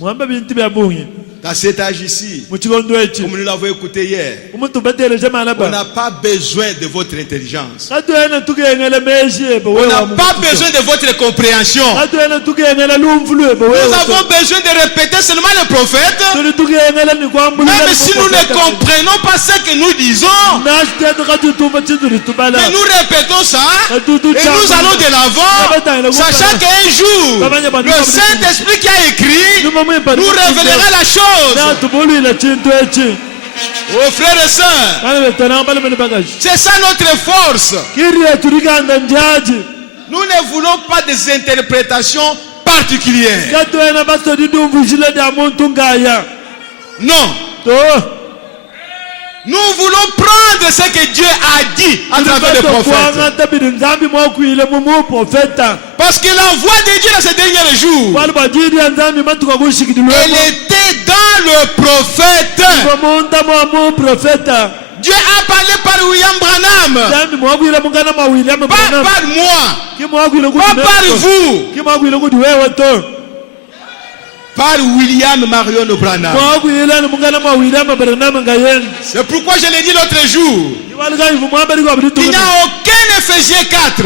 Dans cet âge ici, comme nous l'avons écouté hier, on n'a pas besoin de votre intelligence. On n'a pas besoin de votre compréhension. Nous avons besoin de répéter seulement les prophètes. Même si nous ne comprenons pas ce que nous disons, mais nous répétons ça et nous allons de l'avant, sachant qu'un jour, le Saint-Esprit qui a écrit nous révélera la chose. Oh frères et sœurs, c'est ça notre force. Nous ne voulons pas des interprétations particulières. Non. Nous voulons prendre ce que Dieu a dit à travers les prophètes. Parce que la voix de Dieu dans ces derniers jours, elle était dans le prophète. Dieu a parlé par William Branham. Pas par moi. Pas par vous. Par William Marion Branham. C'est pourquoi je l'ai dit l'autre jour. Il n'y a aucun Éphésiens 4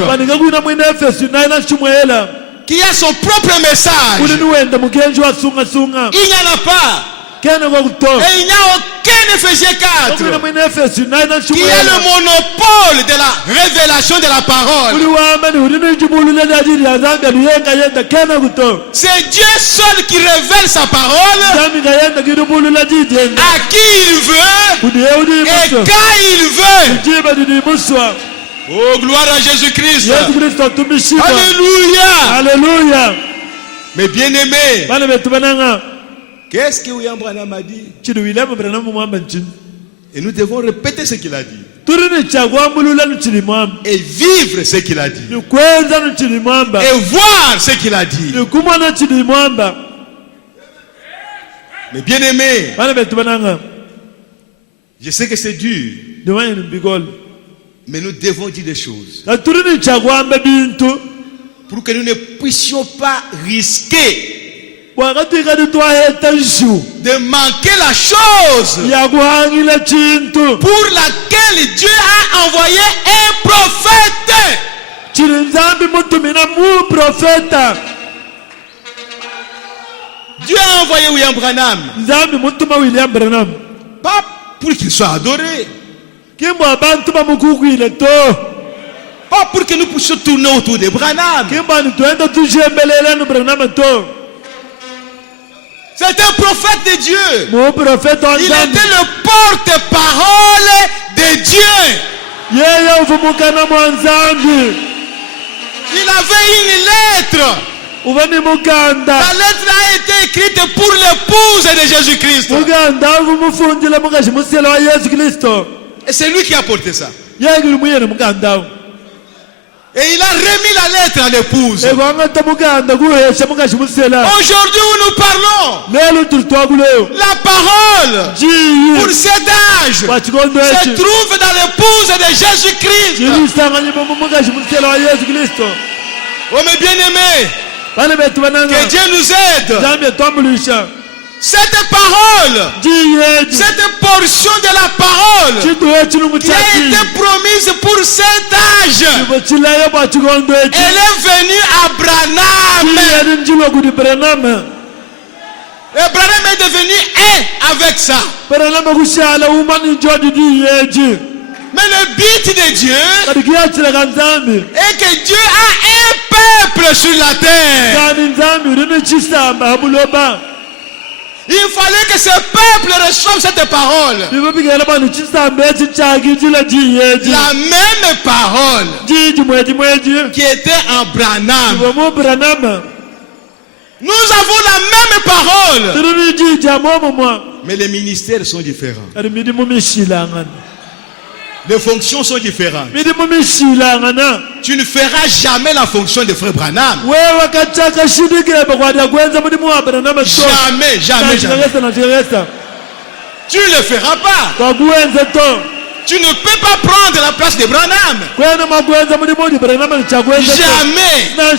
qui a son propre message. Il n'y en a pas. Et il n'y a aucun Éphésiens 4 qui a le monopole de la révélation de la parole. C'est Dieu seul qui révèle sa parole à qui il veut et quand il veut. Oh, gloire à Jésus-Christ. Alléluia. Mais bien aimé, qu'est-ce que William Branham a dit? Et nous devons répéter ce qu'il a dit. Et vivre ce qu'il a dit. Et voir ce qu'il a dit. Mais bien aimé, je sais que c'est dur. Mais nous devons dire des choses pour que nous ne puissions pas risquer de manquer la chose pour laquelle Dieu a envoyé un prophète. Dieu a envoyé William Branham pas pour qu'il soit adoré, pas pour que nous puissions tourner autour de Branham. C'est un prophète de Dieu. Il était le porte-parole de Dieu. Il avait une lettre. La lettre a été écrite pour l'épouse de Jésus-Christ. Et c'est lui qui a porté ça. Et il a remis la lettre à l'épouse. Aujourd'hui où nous parlons, la parole pour cet âge se trouve dans l'épouse de Jésus-Christ. Oh mes bien-aimés, que Dieu nous aide. Cette parole, cette portion de la parole qui a été promise pour cet âge, elle est venue à Branham. Et Branham est devenu un avec ça. Mais le but de Dieu est que Dieu a un peuple sur la terre. Il fallait que ce peuple reçoive cette parole. La même parole qui était en Branham. Nous avons la même parole. Mais les ministères sont différents. Les fonctions sont différentes. Tu ne feras jamais la fonction de frère Branham. Jamais, jamais, jamais. Tu ne le feras pas. Tu ne peux pas prendre la place de Branham. Jamais. Mais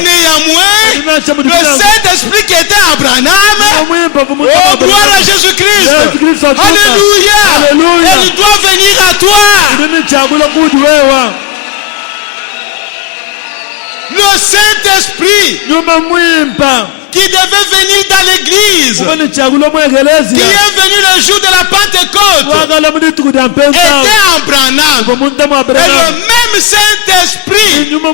néanmoins, le Saint-Esprit qui était à Branham, oh gloire à Jésus-Christ. Alléluia. Il doit venir à toi. Le Saint-Esprit qui devait venir dans l'église, qui est venu le jour de la Pentecôte, était en Branham. Et le même Saint-Esprit doit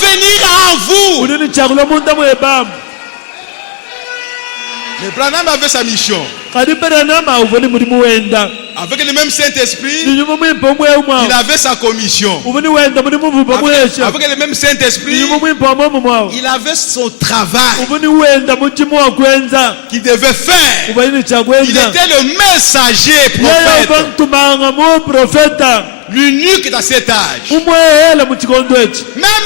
venir en vous. Mais Branham avait sa mission. Avec le même Saint-Esprit, il avait sa commission. Avec le même Saint-Esprit, il avait son travail qu'il devait faire. Il était le messager prophète. L'unique dans cet âge. Même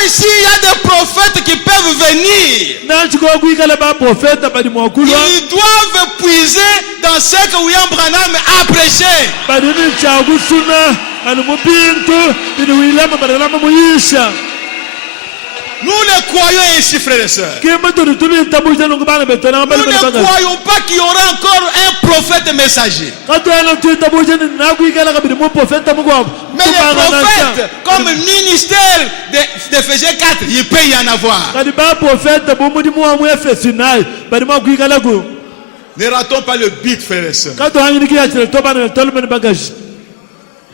s'il y a des prophètes qui peuvent venir, ils doivent puiser dans ce que William Branham a prêché. Nous ne croyons ainsi, frères et sœurs. Nous ne croyons pas qu'il y aura encore un prophète messager. Mais les prophètes, comme ministère d'Éphésiens 4, il peut y en avoir. Ne ratons pas le but, frères et sœurs.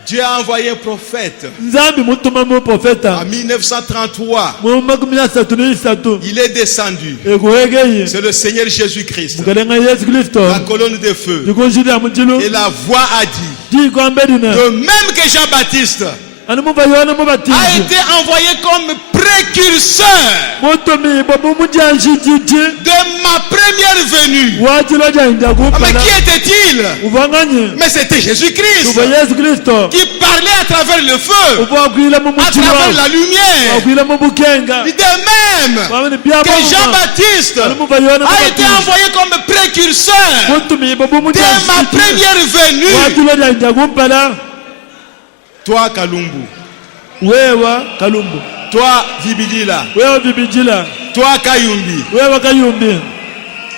Dieu a envoyé un prophète. En 1933, il est descendu. C'est le Seigneur Jésus-Christ. La colonne de feu. Et la voix a dit, de même que Jean-Baptiste a été envoyé comme précurseur de ma première venue. Mais qui était-il? Mais c'était Jésus-Christ qui parlait à travers le feu, à travers la lumière. De même que Jean-Baptiste a été envoyé comme précurseur de ma première venue. Toi Kalumbu. Wewa Kalumbu. Toi Vibidila. Wewa Vibidila. Toi Kayumbi. Wewa Kayumbi.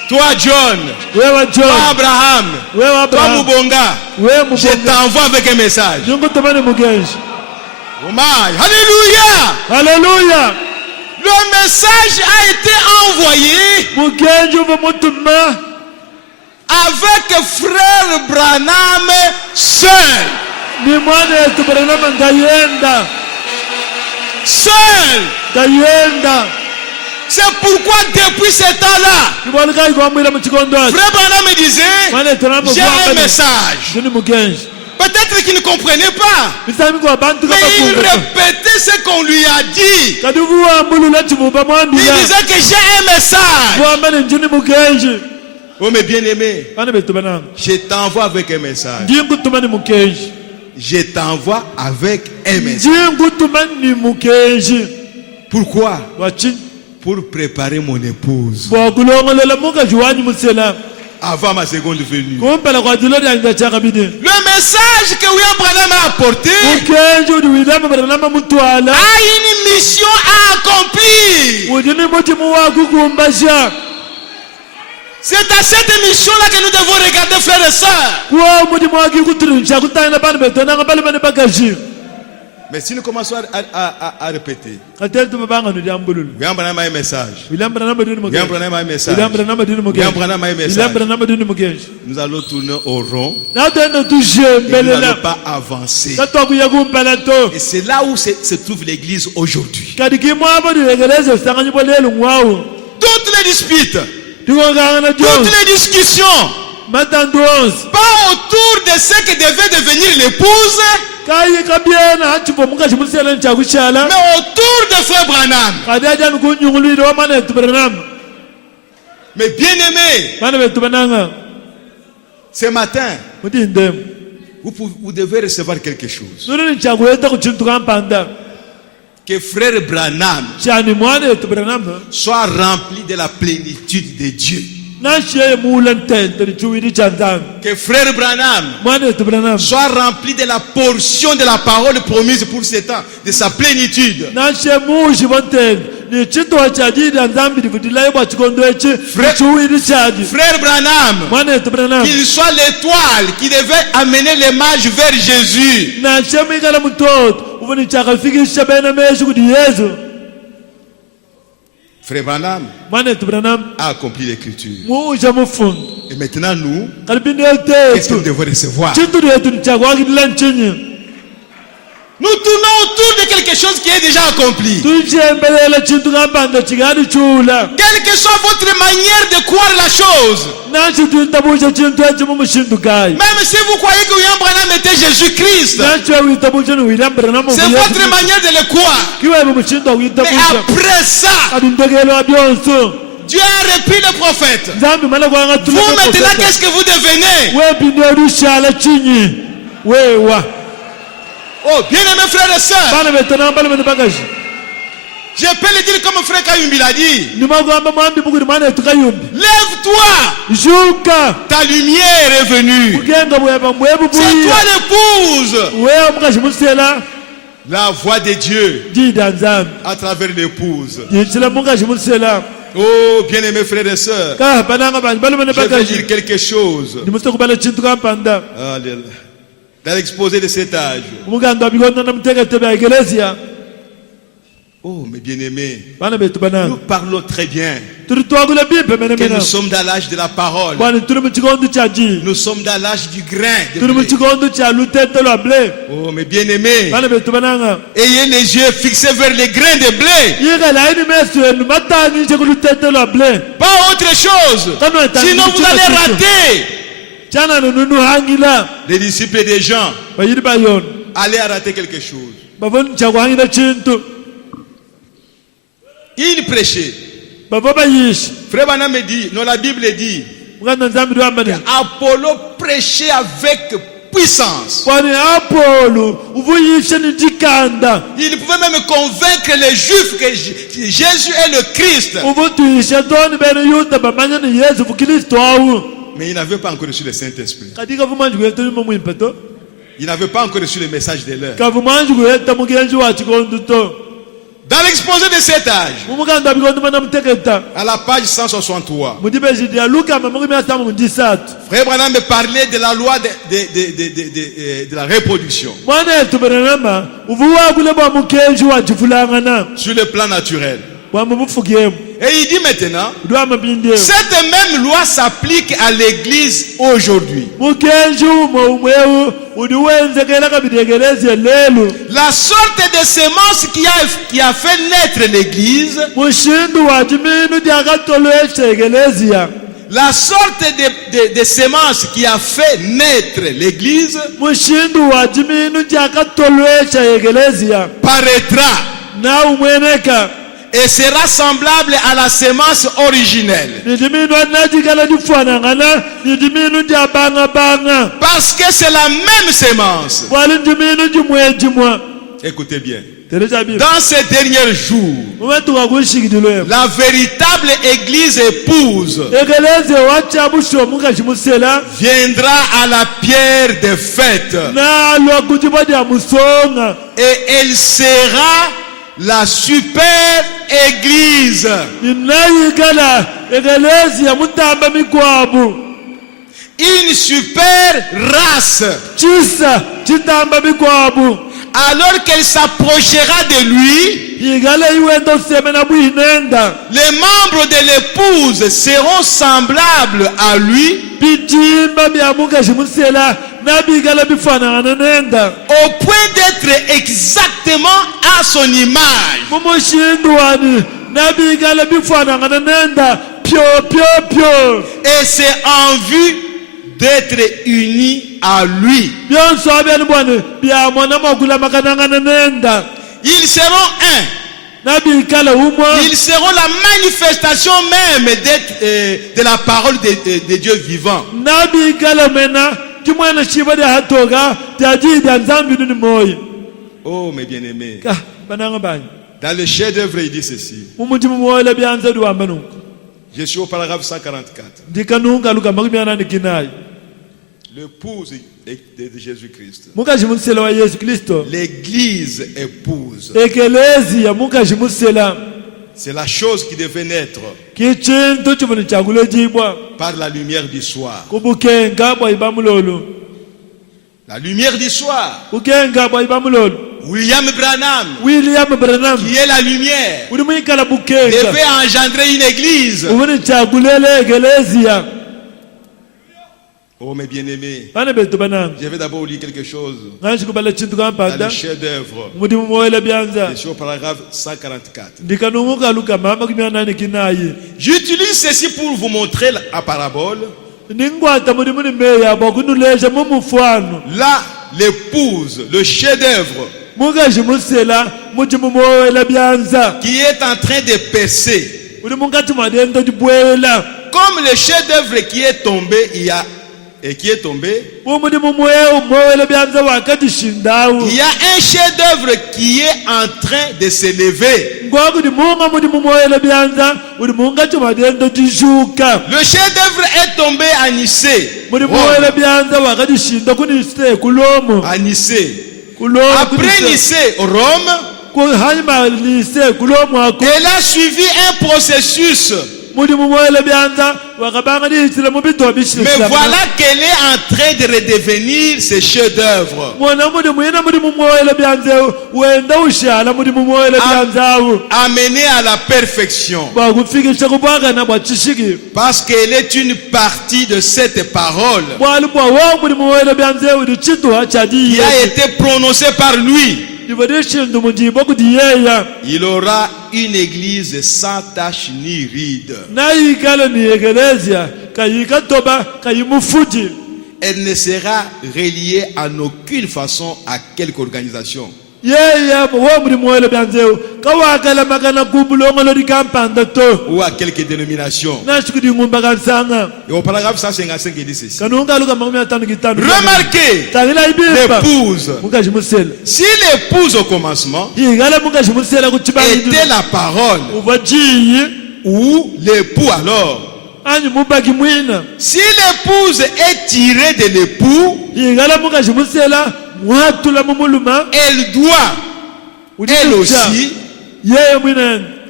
Toi John. Wewa John. Toi Abraham. Wewa Abraham. Toi Mubonga. Wewa Mubonga. Je t'envoie avec un message. Oh my. Alléluia. Alléluia. Le message a été envoyé avec frère Branham seul. Seul. C'est pourquoi depuis ce temps-là, frère Branham me disait, j'ai un message. Peut-être qu'il ne comprenait pas, mais il répétait ce qu'on lui a dit. Il disait que j'ai un message. Oh mes bien-aimés, je t'envoie avec un message. Je t'envoie avec un message. Pourquoi? Pour préparer mon épouse avant ma seconde venue. Le message que William Branham a apporté a une mission à accomplir. C'est à cette mission-là que nous devons regarder, frères et sœurs. Mais si nous commençons à répéter, William Branham a un message. William Branham a un message. Nous allons tourner au rond. Et nous n'allons pas avancer. Et c'est là où se trouve l'église aujourd'hui. Toutes les disputes, toutes les discussions, pas autour de ce que devait devenir l'épouse, mais autour de Frère Branham. Mais bien aimé, ce matin, vous devez recevoir quelque chose. Que Frère Branham soit rempli de la plénitude de Dieu. Que Frère Branham soit rempli de la portion de la parole promise pour ce temps, de sa plénitude. Frère Branham, qu'il soit l'étoile qui devait amener les mages vers Jésus. Frère Branham a accompli l'écriture. Et maintenant nous, qu'est-ce que nous devons recevoir? Nous tournons autour de quelque chose qui est déjà accompli. Quelle que soit votre manière de croire la chose, même si vous croyez que William Branham était Jésus-Christ, c'est votre manière de le croire. Mais après ça, Dieu a repris le prophète. Vous maintenant, qu'est-ce que vous devenez? Oh, bien-aimés frères et sœurs, je peux le dire comme frère Kayumbi l'a dit. Lève-toi, ta lumière est venue. C'est toi l'épouse. La voix de Dieu à travers l'épouse. Oh, bien-aimés frères et sœurs, je vais dire quelque chose. Dans l'exposé de cet âge. Oh, mes bien-aimés, nous parlons très bien que nous sommes dans l'âge de la parole. Nous sommes dans l'âge du grain de blé. Oh, mes bien-aimés, ayez les yeux fixés vers les grains de blé. Pas autre chose. Sinon vous allez rater. Les disciples des gens allaient rater quelque chose. Ils prêchaient. Frère Branham me dit, non, la Bible dit, Apollo prêchait avec puissance. Il pouvait même convaincre les Juifs que Jésus est le Christ. Mais il n'avait pas encore reçu le Saint-Esprit. Il n'avait pas encore reçu le message de l'heure. Dans l'exposé de cet âge, à la page 163, Frère Branham me parlait de la loi de la reproduction sur le plan naturel. Et il dit maintenant, cette même loi s'applique à l'église aujourd'hui. La sorte de semence qui a fait naître l'église, la sorte de semence qui a fait naître l'église paraîtra et sera semblable à la semence originelle. Parce que c'est la même semence. Écoutez bien. Dans ces derniers jours, la véritable église épouse viendra à la pierre des fêtes. Et elle sera la super église. Une super race. alors qu'elle s'approchera de lui, les membres de l'épouse seront semblables à lui, au point d'être exactement à son image. Et c'est en vue d'être unis à lui. Ils seront un. Ils seront la manifestation même de la parole de Dieu vivant. Oh mes bien-aimés, dans le chef-d'œuvre il dit ceci. Je suis au paragraphe 144. L'épouse de Jésus-Christ. L'église épouse. C'est la chose qui devait naître par la lumière du soir. La lumière du soir. William Branham, qui est la lumière, devait engendrer une église. Oh mes bien-aimés, je vais d'abord lire quelque chose dans le chef-d'œuvre. Je suis au paragraphe 144. J'utilise ceci pour vous montrer la parabole. Là, l'épouse, le chef-d'œuvre, qui est en train de percer. Comme le chef-d'œuvre qui est tombé, il y a un chef-d'œuvre qui est en train de s'élever. Le chef-d'œuvre est tombé à Nicée. À Nicée. Après Nicée, Rome. Elle a suivi un processus. Mais voilà qu'elle est en train de redevenir ce chef-d'œuvre. Amenée à la perfection. Parce qu'elle est une partie de cette parole qui a été prononcée par lui. Il aura une église sans tache ni ride. Elle ne sera reliée en aucune façon à quelque organisation. Ou à quelque dénomination. Et au paragraphe 155, il dit ceci. Remarquez l'épouse. Si l'épouse au commencement était la parole, ou l'époux alors, si l'épouse est tirée de l'époux, elle doit, elle aussi,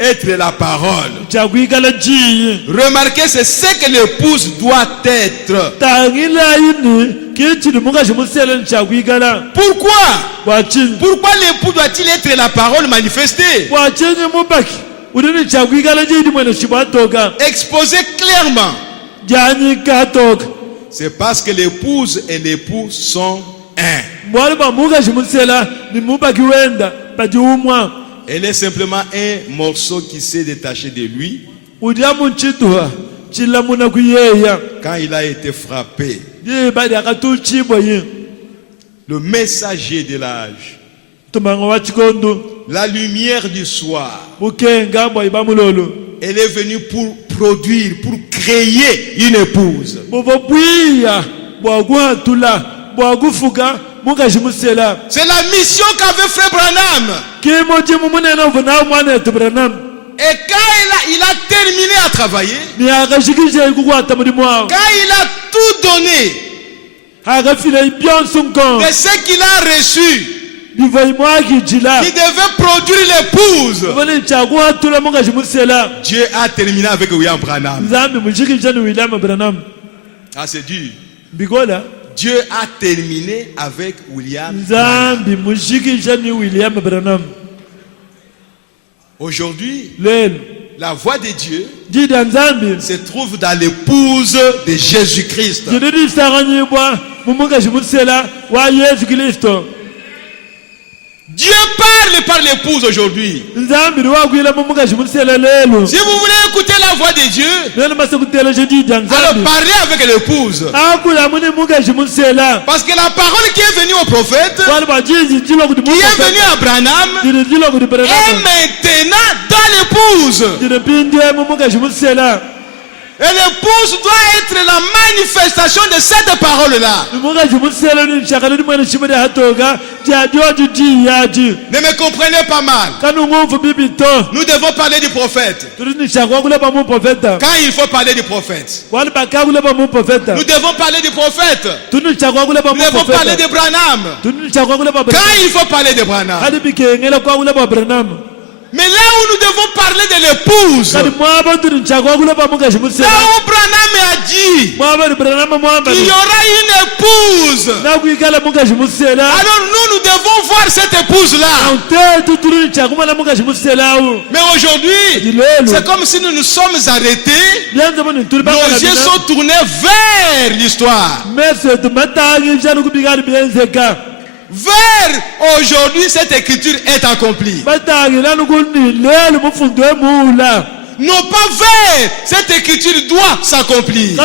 être la parole. Remarquez, c'est ce que l'épouse doit être. Pourquoi? Pourquoi l'époux doit-il être la parole manifestée? Exposé clairement. C'est parce que l'épouse et l'époux sont un. Elle est simplement un morceau qui s'est détaché de lui quand il a été frappé. Le messager de l'âge, la lumière du soir, elle est venue pour produire, pour créer une épouse. C'est la mission qu'avait fait Branham. Et quand il a terminé à travailler, quand il a tout donné de ce qu'il a reçu, il devait produire l'épouse. Dieu a terminé avec William Branham. Ah, c'est dur. Dieu a terminé avec William. Aujourd'hui, la voix de Dieu se trouve dans l'épouse de Jésus-Christ. Dieu parle par l'épouse aujourd'hui. Si vous voulez écouter la voix de Dieu, alors parlez avec l'épouse. Parce que la parole qui est venue au prophète, qui est venue à Branham, est maintenant dans l'épouse. Et l'épouse doit être la manifestation de cette parole-là. Ne me comprenez pas mal. Nous devons parler du prophète. Quand il faut parler du prophète. Nous devons parler du prophète. Nous devons parler de Branham. Quand il faut parler de Branham. Mais là où nous devons parler de l'épouse, là où Branham a dit qu'il y aura une épouse, alors nous devons voir cette épouse-là. Mais aujourd'hui, c'est comme si nous nous sommes arrêtés, nos yeux sont tournés vers l'histoire. Vers aujourd'hui, cette écriture est accomplie. Non pas vers cette écriture doit s'accomplir.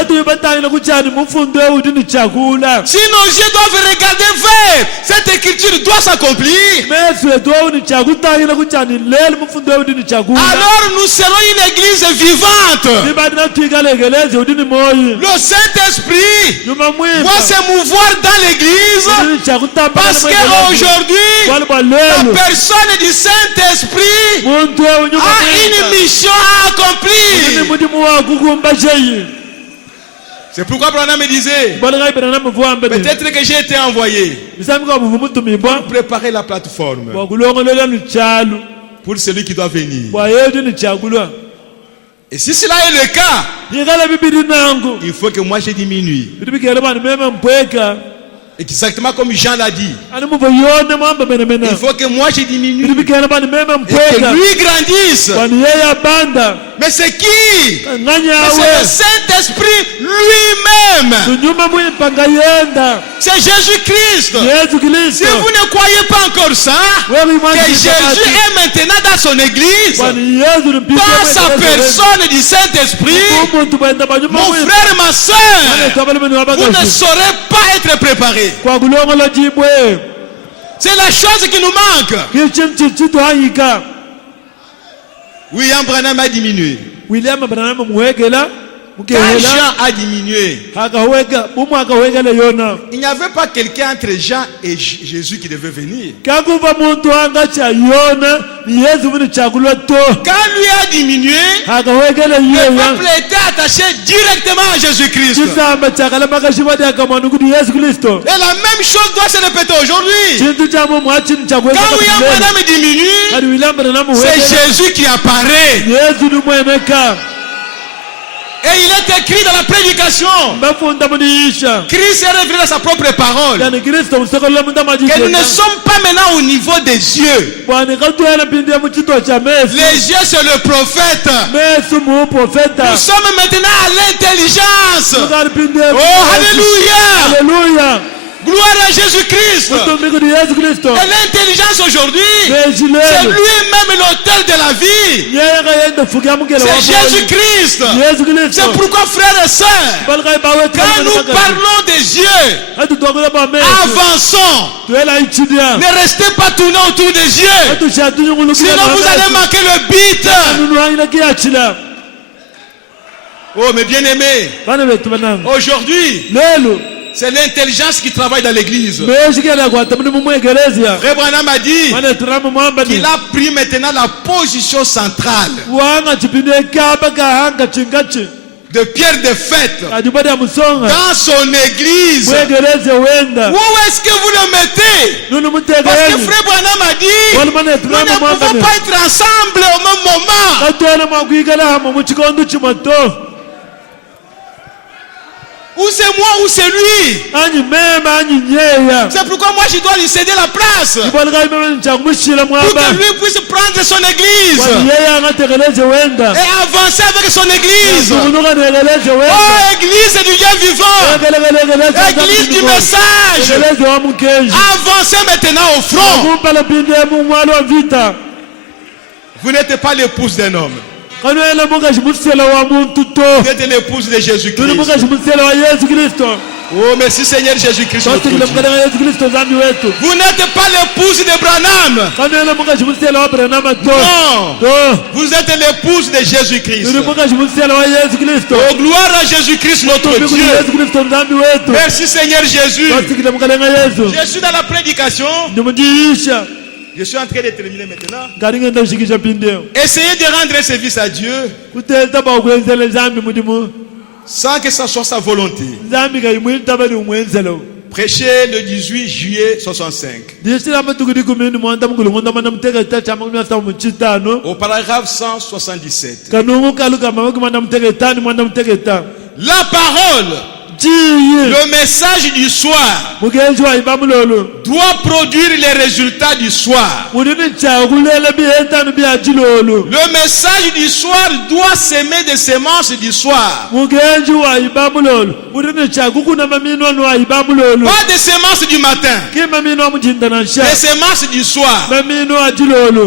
Si nos yeux doivent regarder vers cette écriture doit s'accomplir, alors nous serons une église vivante. Le Saint-Esprit va se mouvoir dans l'église parce qu'aujourd'hui, la personne du Saint-Esprit a une mission à accomplir. C'est pourquoi Branham me disait, peut-être que j'ai été envoyé pour préparer la plateforme pour celui qui doit venir. Et si cela est le cas, il faut que moi je diminue. Exactement comme Jean l'a dit. Il faut que moi je diminue et que lui grandisse. Mais c'est qui? C'est le Saint-Esprit lui-même. C'est Jésus-Christ. Si vous ne croyez pas encore ça, que Jésus est maintenant dans son église, dans sa personne du Saint-Esprit, mon frère et ma soeur, vous ne saurez pas être préparés. C'est la chose qui nous manque. William Branham a diminué. Quand Jean a diminué, il n'y avait pas quelqu'un entre Jean et Jésus qui devait venir. Quand lui a diminué, le peuple était attaché directement à Jésus-Christ. Et la même chose doit se répéter aujourd'hui. Quand William Branham diminue, c'est Jésus qui apparaît. Et il est écrit dans la prédication, Christ est révélé dans sa propre parole, que nous ne sommes pas maintenant au niveau des yeux. Les yeux c'est le prophète. Nous sommes maintenant à l'intelligence. Oh alléluia. Gloire à Jésus-Christ. Et l'intelligence aujourd'hui, c'est lui-même l'autel de la vie. C'est Jésus-Christ. C'est pourquoi, frères et sœurs, quand nous parlons des yeux, avançons. Ne restez pas tournés autour des yeux. Sinon vous allez manquer le but. Oh mes bien-aimés, aujourd'hui, c'est l'intelligence qui travaille dans l'église. Frère Branham a dit qu'il a pris maintenant la position centrale de pierre de fête dans son église. Où est-ce que vous le mettez? Parce que Frère Branham a dit nous ne pouvons pas être ensemble au même moment. Ou c'est moi ou c'est lui. C'est pourquoi moi je dois lui céder la place. Pour que lui puisse prendre son église. Et avancer avec son église. Oh, église du Dieu vivant. Église du message. Avancez maintenant au front. Vous n'êtes pas l'épouse d'un homme. Vous êtes l'épouse de Jésus-Christ. Oh, merci Seigneur Jésus-Christ. Vous n'êtes pas l'épouse de Branham. Non. Vous êtes l'épouse de Jésus-Christ. Oh, gloire à Jésus-Christ notre Dieu. Merci Seigneur Jésus. Je suis dans la prédication. Je suis en train de terminer maintenant. Essayez de rendre service à Dieu sans que ça soit sa volonté. Prêchez le 18 juillet 65. Au paragraphe 177. La parole, le message du soir doit produire les résultats du soir. Le message du soir doit s'aimer des semences du soir. Pas des semences du matin. Des semences du soir.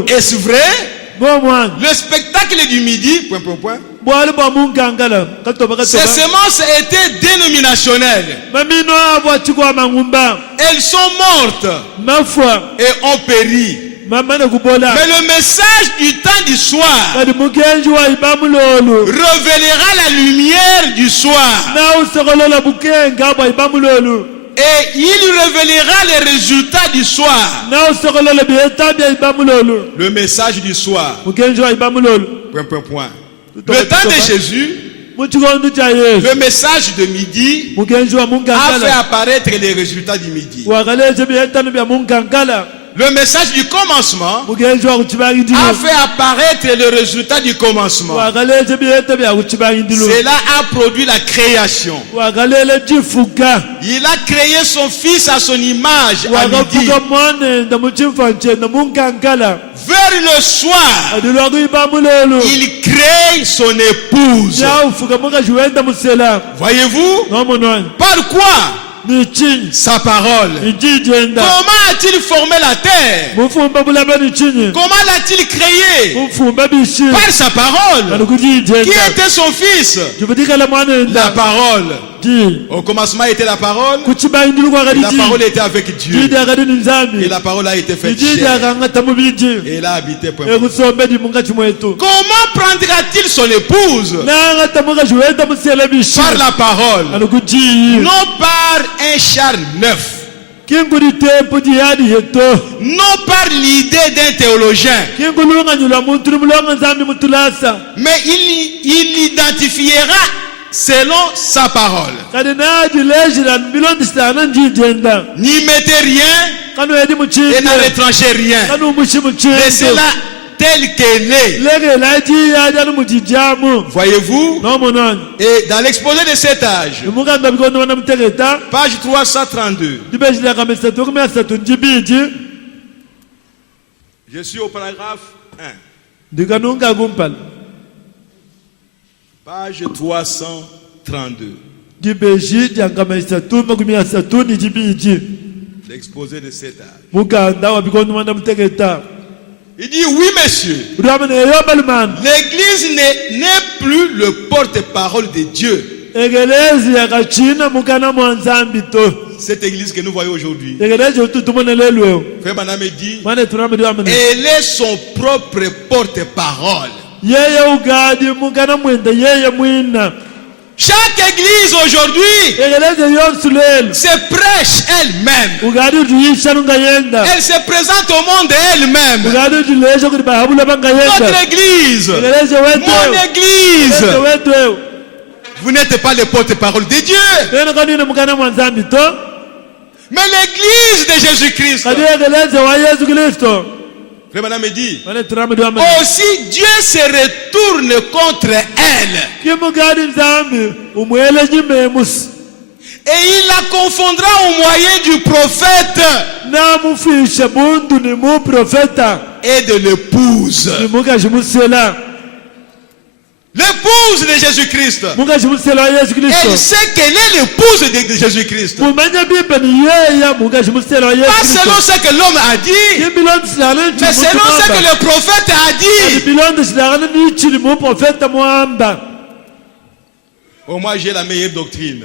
Est-ce vrai? Le spectacle du midi, ces semences étaient dénominationnelles. Elles sont mortes et ont péri. Mais le message du temps du soir révélera la lumière du soir. Et il révélera les résultats du soir. Le message du soir. Le temps de Jésus, le message de midi a fait apparaître les résultats du midi. Le message du commencement a fait apparaître le résultat du commencement. Cela a produit la création. Il a créé son fils à son image à midi. Vers le soir, il crée son épouse. Voyez-vous? Par quoi? Sa parole. Comment a-t-il formé la terre? Comment l'a-t-il créé? Par sa parole. Qui était son fils? La parole. Au commencement était la parole. La parole était avec Dieu. Et la parole a été faite chair. Et elle a habité. Comment prendra-t-il son épouse? Par la parole. Non par un char neuf. Non par l'idée d'un théologien. Mais il l'identifiera selon sa parole. N'y mettez rien et n'en retranchez rien. Laissez-la telle qu'elle est. Voyez-vous? Et dans l'exposé de cet âge, page 332, je suis au paragraphe 1. Page 332. L'exposé de cet âge. Il dit oui, monsieur. L'église n'est plus le porte-parole de Dieu. Cette église que nous voyons aujourd'hui, Frère Branham dit, elle est son propre porte-parole. Chaque église aujourd'hui se prêche elle-même. Elle se présente au monde elle-même. Notre église, mon église. Vous n'êtes pas le porte-parole de Dieu. Mais l'église de Jésus-Christ. Frère Branham me dit, aussi Dieu se retourne contre elle. Et il la confondra au moyen du prophète et de l'épouse. L'épouse de Jésus-Christ. Elle sait qu'elle est l'épouse de Jésus-Christ. Pas selon ce que l'homme a dit, mais selon ce que le prophète a dit. Oh, moi j'ai la meilleure doctrine.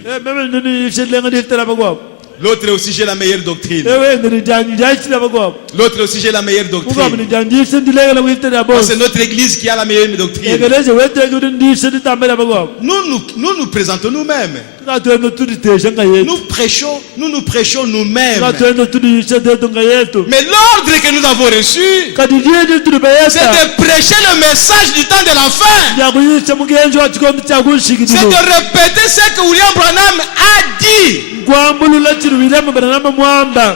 L'autre aussi j'ai la meilleure doctrine. L'autre aussi j'ai la meilleure doctrine. C'est notre église qui a la meilleure doctrine. Nous présentons nous-mêmes. Nous prêchons nous-mêmes. Mais l'ordre que nous avons reçu, c'est de prêcher le message du temps de la fin. C'est de répéter ce que William Branham a dit.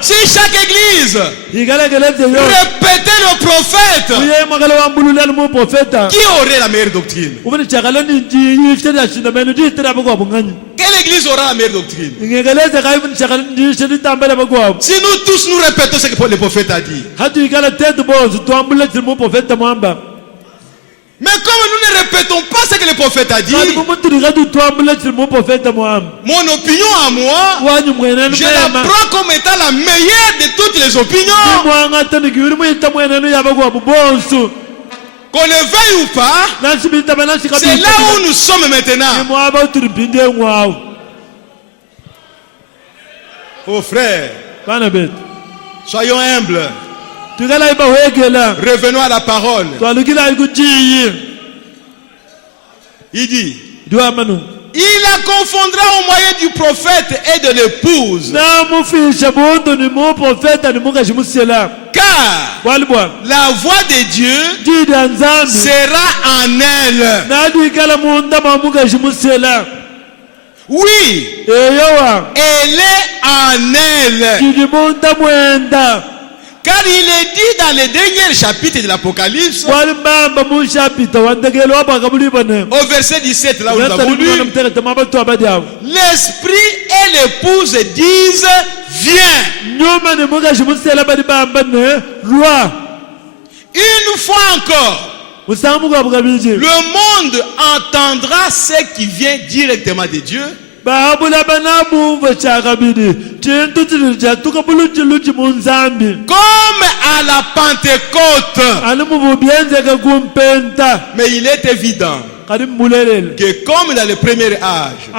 Si chaque église répétait le prophète, qui aurait la meilleure doctrine? Quelle église aura la meilleure doctrine? Si nous tous nous répétons ce que le prophète a dit. Mais comme nous ne répétons pas ce que le prophète a dit, mon opinion à moi, je la prends comme étant la meilleure de toutes les opinions. Qu'on le veuille ou pas, c'est là où nous sommes maintenant. Oh frère, soyons humbles. Revenons à la parole. Il dit, il la confondra au moyen du prophète et de l'épouse. Car la voix de Dieu sera en elle. Oui, elle est en elle. Car il est dit dans les derniers chapitres de l'Apocalypse, au verset 17, là où nous avons lu, l'esprit et l'épouse disent viens. Une fois encore, le monde entendra ce qui vient directement de Dieu. Comme à la Pentecôte. Mais il est évident que comme dans le premier âge,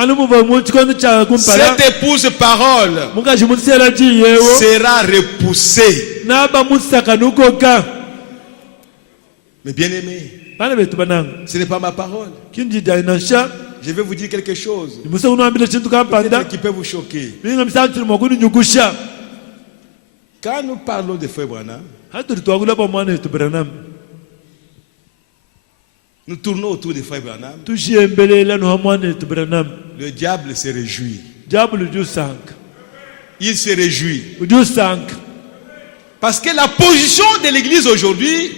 cette épouse parole sera repoussée. Mais bien aimé, ce n'est pas ma parole. Je vais vous dire quelque chose qui peut vous choquer. Quand nous parlons de Frère Branham, nous tournons autour de Frère Branham. Le diable se réjouit. Il se réjouit. Parce que la position de l'église aujourd'hui,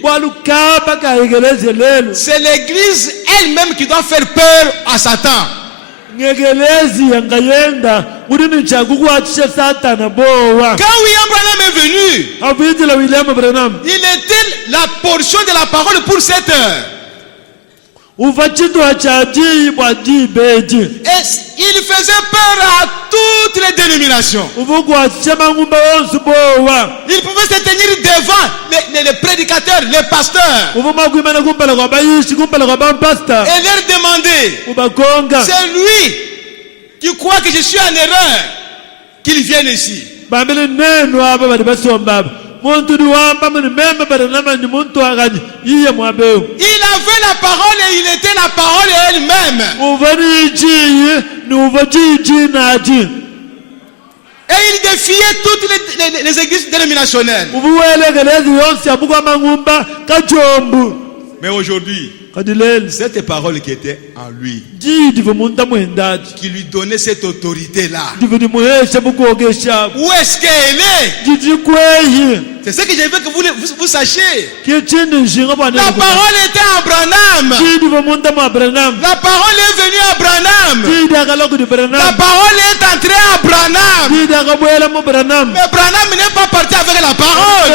c'est l'église elle-même qui doit faire peur à Satan. Quand William Branham est venu, il était la portion de la parole pour cette heure. Et il faisait peur à toutes les dénominations. Il pouvait se tenir devant les prédicateurs, les pasteurs, et leur demander, c'est lui qui croit que je suis en erreur, qu'il vienne ici. Il avait la parole et il était la parole elle-même. Et il défiait toutes les églises dénominationnelles. Mais aujourd'hui, cette parole qui était en lui, qui lui donnait cette autorité-là, où est-ce qu'elle est? C'est ce que je veux que vous sachiez. La parole était à Branham. La parole est venue à Branham. La parole est entrée à Branham. Mais Branham n'est pas parti avec la parole.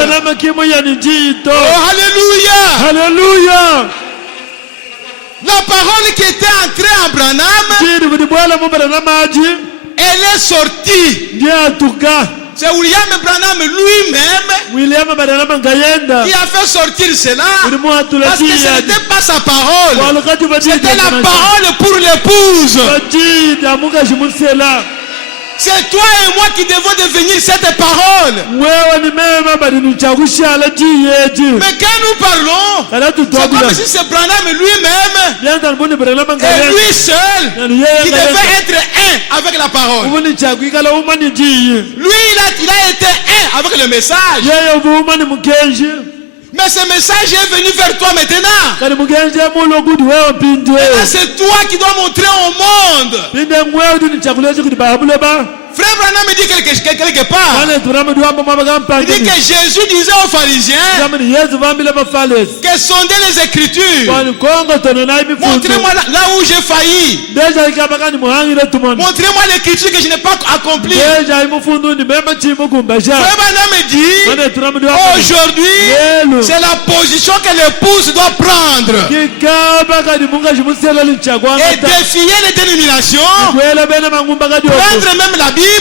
Oh, alléluia. Alléluia. La parole qui était entrée en Branham, elle est sortie. C'est William Branham lui-même qui a fait sortir cela. Parce que ce n'était pas sa parole. C'était la parole pour l'épouse. C'est toi et moi qui devons devenir cette parole. Mais quand nous parlons, c'est comme si c'est Branham lui-même et lui seul qui devait être un avec la parole. Lui, il a été un avec le message. Mais ce message est venu vers toi maintenant. C'est toi qui dois montrer au monde. Frère Branham me dit quelque part. Il dit que Jésus disait aux pharisiens que sondez les Écritures. Montrez-moi là où j'ai failli. Montrez-moi l'Écriture que je n'ai pas accomplie. Frère Branham me dit aujourd'hui c'est la position que l'épouse doit prendre et défier les dénominations, prendre même la Bible, la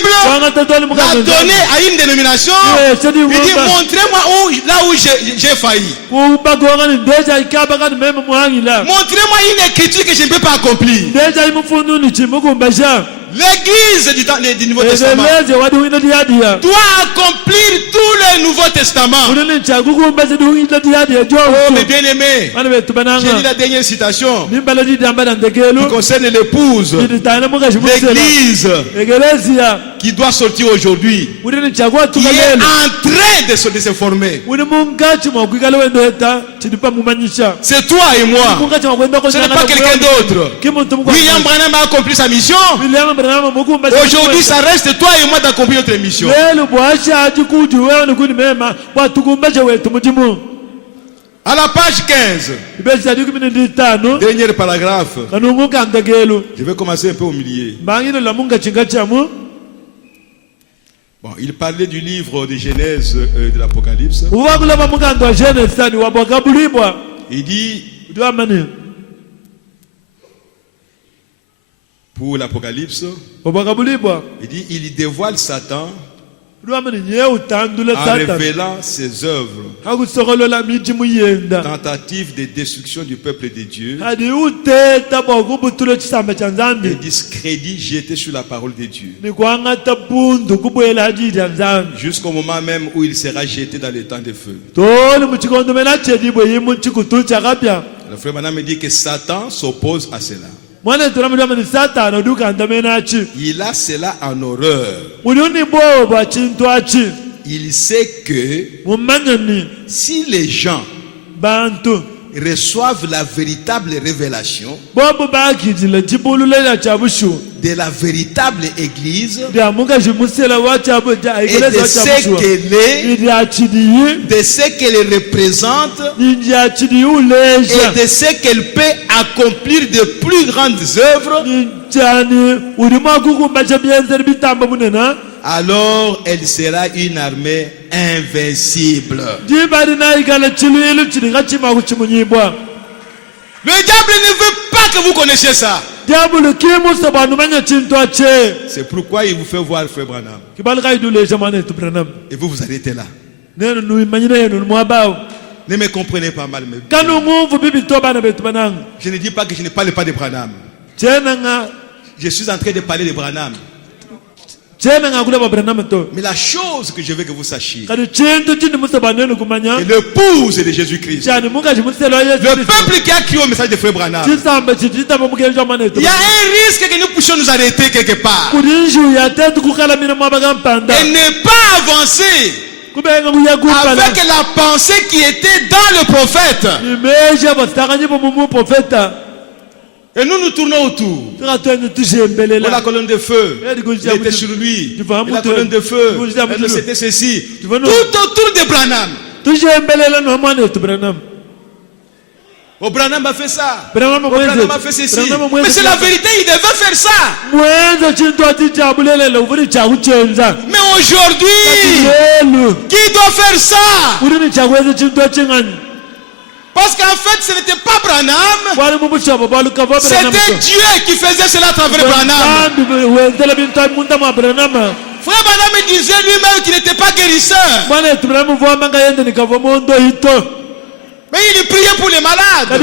donner à une dénomination. Il dit montrez-moi là où j'ai failli. Montrez-moi une écriture que je ne peux pas accomplir. L'église du Nouveau Testament doit accomplir tout le Nouveau Testament. Oh mes bien-aimés, j'ai dit la dernière citation qui concerne l'épouse, l'église qui doit sortir aujourd'hui, qui est en train de se former. C'est toi et moi, ce n'est pas quelqu'un d'autre. William Branham a accompli sa mission. Aujourd'hui, ça reste toi et moi d'accomplir notre mission. À la page 15, dernier paragraphe. Je vais commencer un peu au milieu. Bon, il parlait du livre de Genèse de l'Apocalypse. Il dit pour l'Apocalypse, il dit il dévoile Satan en révélant ses œuvres, tentative de destruction du peuple de Dieu et discrédit jeté sur la parole de Dieu, jusqu'au moment même où il sera jeté dans les temps de feu. Le frère Branham me dit que Satan s'oppose à cela. Il a cela en horreur. Il sait que si les gens reçoivent la véritable révélation de la véritable église et de ce qu'elle est, de ce qu'elle représente et de ce qu'elle peut accomplir de plus grandes œuvres, alors elle sera une armée invincible. Le diable ne veut pas que vous connaissiez ça. C'est pourquoi il vous fait voir Frère Branham. Et vous arrêtez là. Ne me comprenez pas mal. Je ne dis pas que je ne parle pas de Branham. Je suis en train de parler de Branham. Mais la chose que je veux que vous sachiez, que l'épouse de Jésus-Christ, le peuple qui a crié au message de Frère Branham, il y a un risque que nous puissions nous arrêter quelque part et ne pas avancer avec la pensée qui était dans le prophète. Et nous nous tournons autour. Pour la colonne de feu, il était sur lui. Et la colonne de feu, c'était ceci. Tout autour de Branham. Branham a fait ça. Branham a fait ceci. Mais c'est la vérité, il devait faire ça. Mais aujourd'hui, qui doit faire ça? Parce qu'en fait, ce n'était pas Branham. C'était Dieu qui faisait cela à travers Branham. Frère Branham disait lui-même qu'il n'était pas guérisseur. Mais il priait pour les malades. Que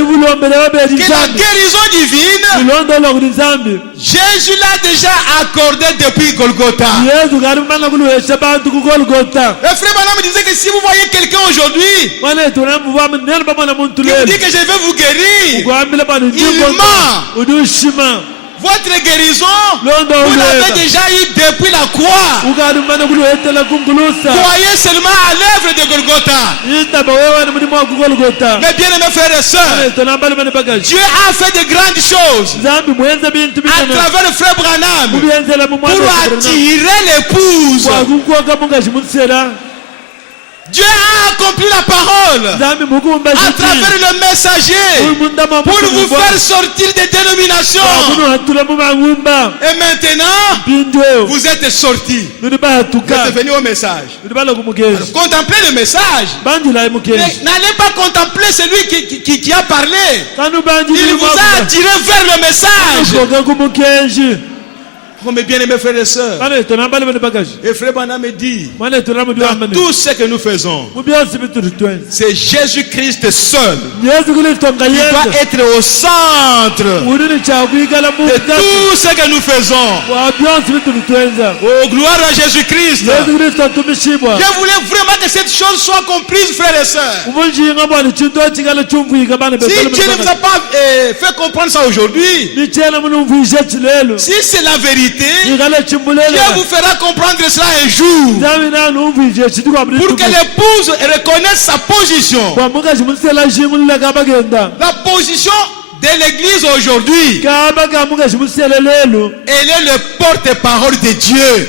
la guérison divine, Jésus l'a déjà accordé depuis Golgotha. Et frère Branham disait que si vous voyez quelqu'un aujourd'hui qui vous dit que je vais vous guérir, il ment. Votre guérison, vous l'avez déjà eu depuis la croix. Croyez seulement à l'œuvre de Golgotha. Mes bien-aimés frères et sœurs, Dieu a fait de grandes choses à travers le frère Branham pour attirer l'épouse. Dieu a accompli la parole à travers le messager pour vous faire sortir des dénominations. Et maintenant, vous êtes sortis. Vous êtes venus au message. Alors, contemplez le message. N'allez pas contempler celui qui a parlé. Il vous a attiré vers le message. Oh, mes bien-aimés frères et sœurs, et frère Branham me dit, dans tout ce que nous faisons, c'est Jésus-Christ seul qui doit être au centre de tout ce que nous faisons. Oh, gloire à Jésus-Christ. Je voulais vraiment que cette chose soit comprise, frères et sœurs. Si Dieu ne vous a pas fait comprendre ça aujourd'hui, si c'est la vérité, Dieu vous fera comprendre cela un jour pour que l'épouse reconnaisse sa position. La position de l'église aujourd'hui, elle est le porte-parole de Dieu.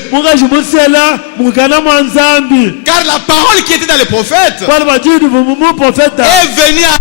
Car la parole qui était dans les prophètes est venue à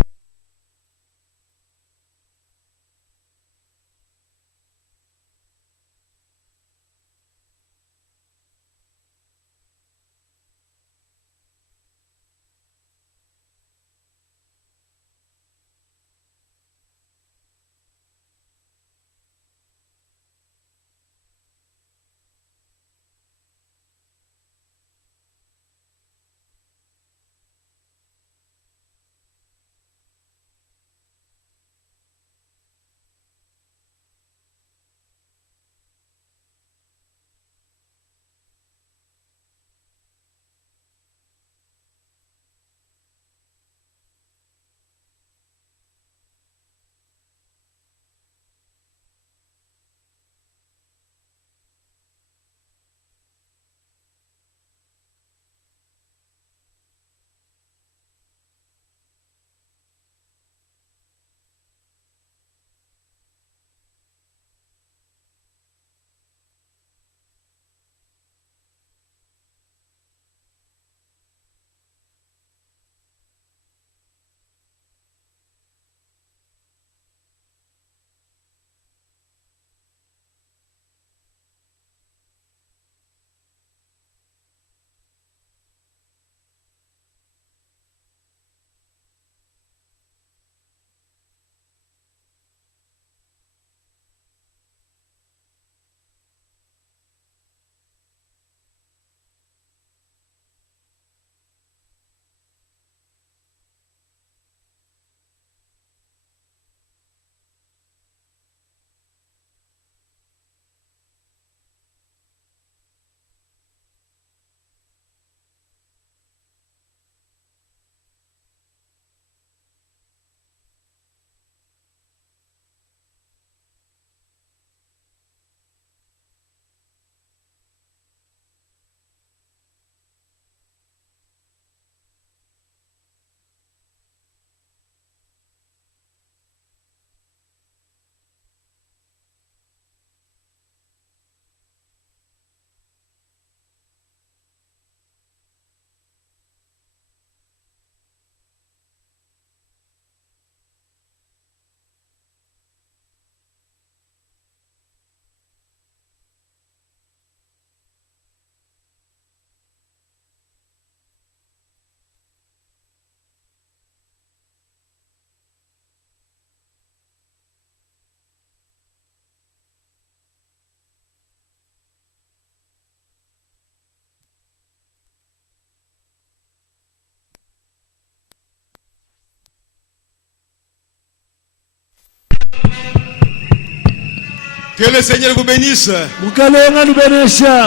Que le Seigneur vous bénisse.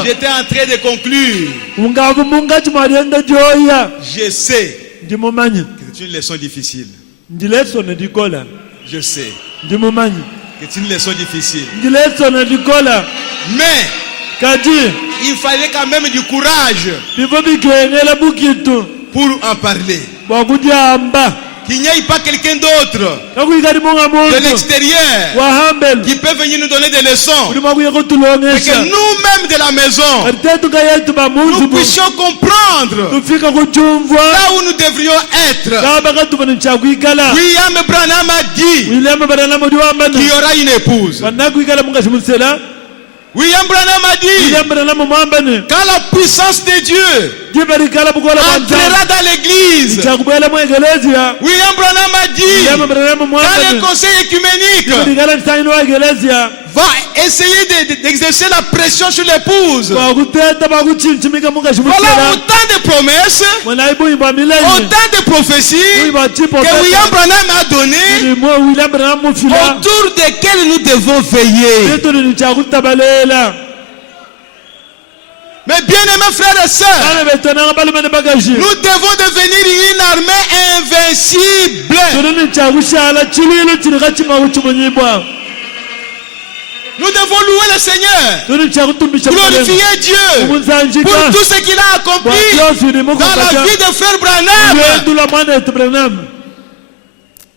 J'étais en train de conclure. Je sais que c'est une leçon difficile. Je sais que c'est une leçon difficile. Mais il fallait quand même du courage pour en parler. Qu'il n'y ait pas quelqu'un d'autre de l'extérieur qui peut venir nous donner des leçons. Mais que nous-mêmes de la maison, nous puissions comprendre là où nous devrions être. William Branham a dit qu'il y aura une épouse. William Branham a dit quand la puissance de Dieu entrera dans l'église. William Branham a dit quand le conseil écuménique va essayer d'exercer la pression sur l'épouse. Voilà autant de promesses, autant de prophéties que William Branham a données, autour desquelles nous devons veiller. Mais bien aimés frères et sœurs, nous devons devenir une armée invincible. Nous devons louer le Seigneur, glorifier Dieu pour tout ce qu'il a accompli dans la vie de frère Branham.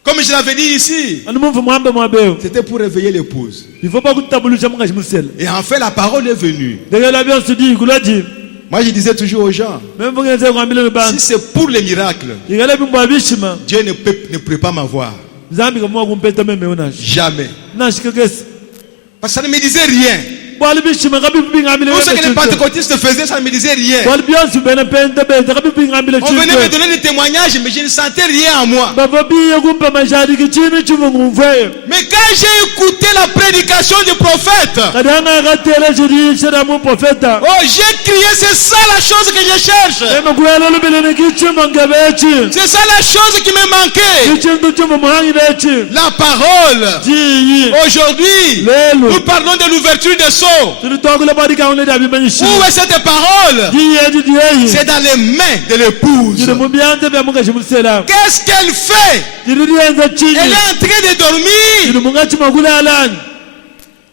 Comme je l'avais dit ici, c'était pour réveiller l'épouse. Et en fait, la parole est venue. Moi, je disais toujours aux gens, si c'est pour les miracles, Dieu ne pourrait pas m'avoir. Jamais. Parce que ça ne me disait rien. Tout ce que les pentecôtistes faisaient, ça ne me disait rien. On venait me donner des témoignages, mais je ne sentais rien en moi. Mais quand j'ai écouté la prédication du prophète, oh, j'ai crié, c'est ça la chose que je cherche. C'est ça la chose qui me manquait. La parole. Aujourd'hui, nous parlons de l'ouverture des sceaux. Où est cette parole? C'est dans les mains de l'épouse. Qu'est-ce qu'elle fait? Elle est en train de dormir.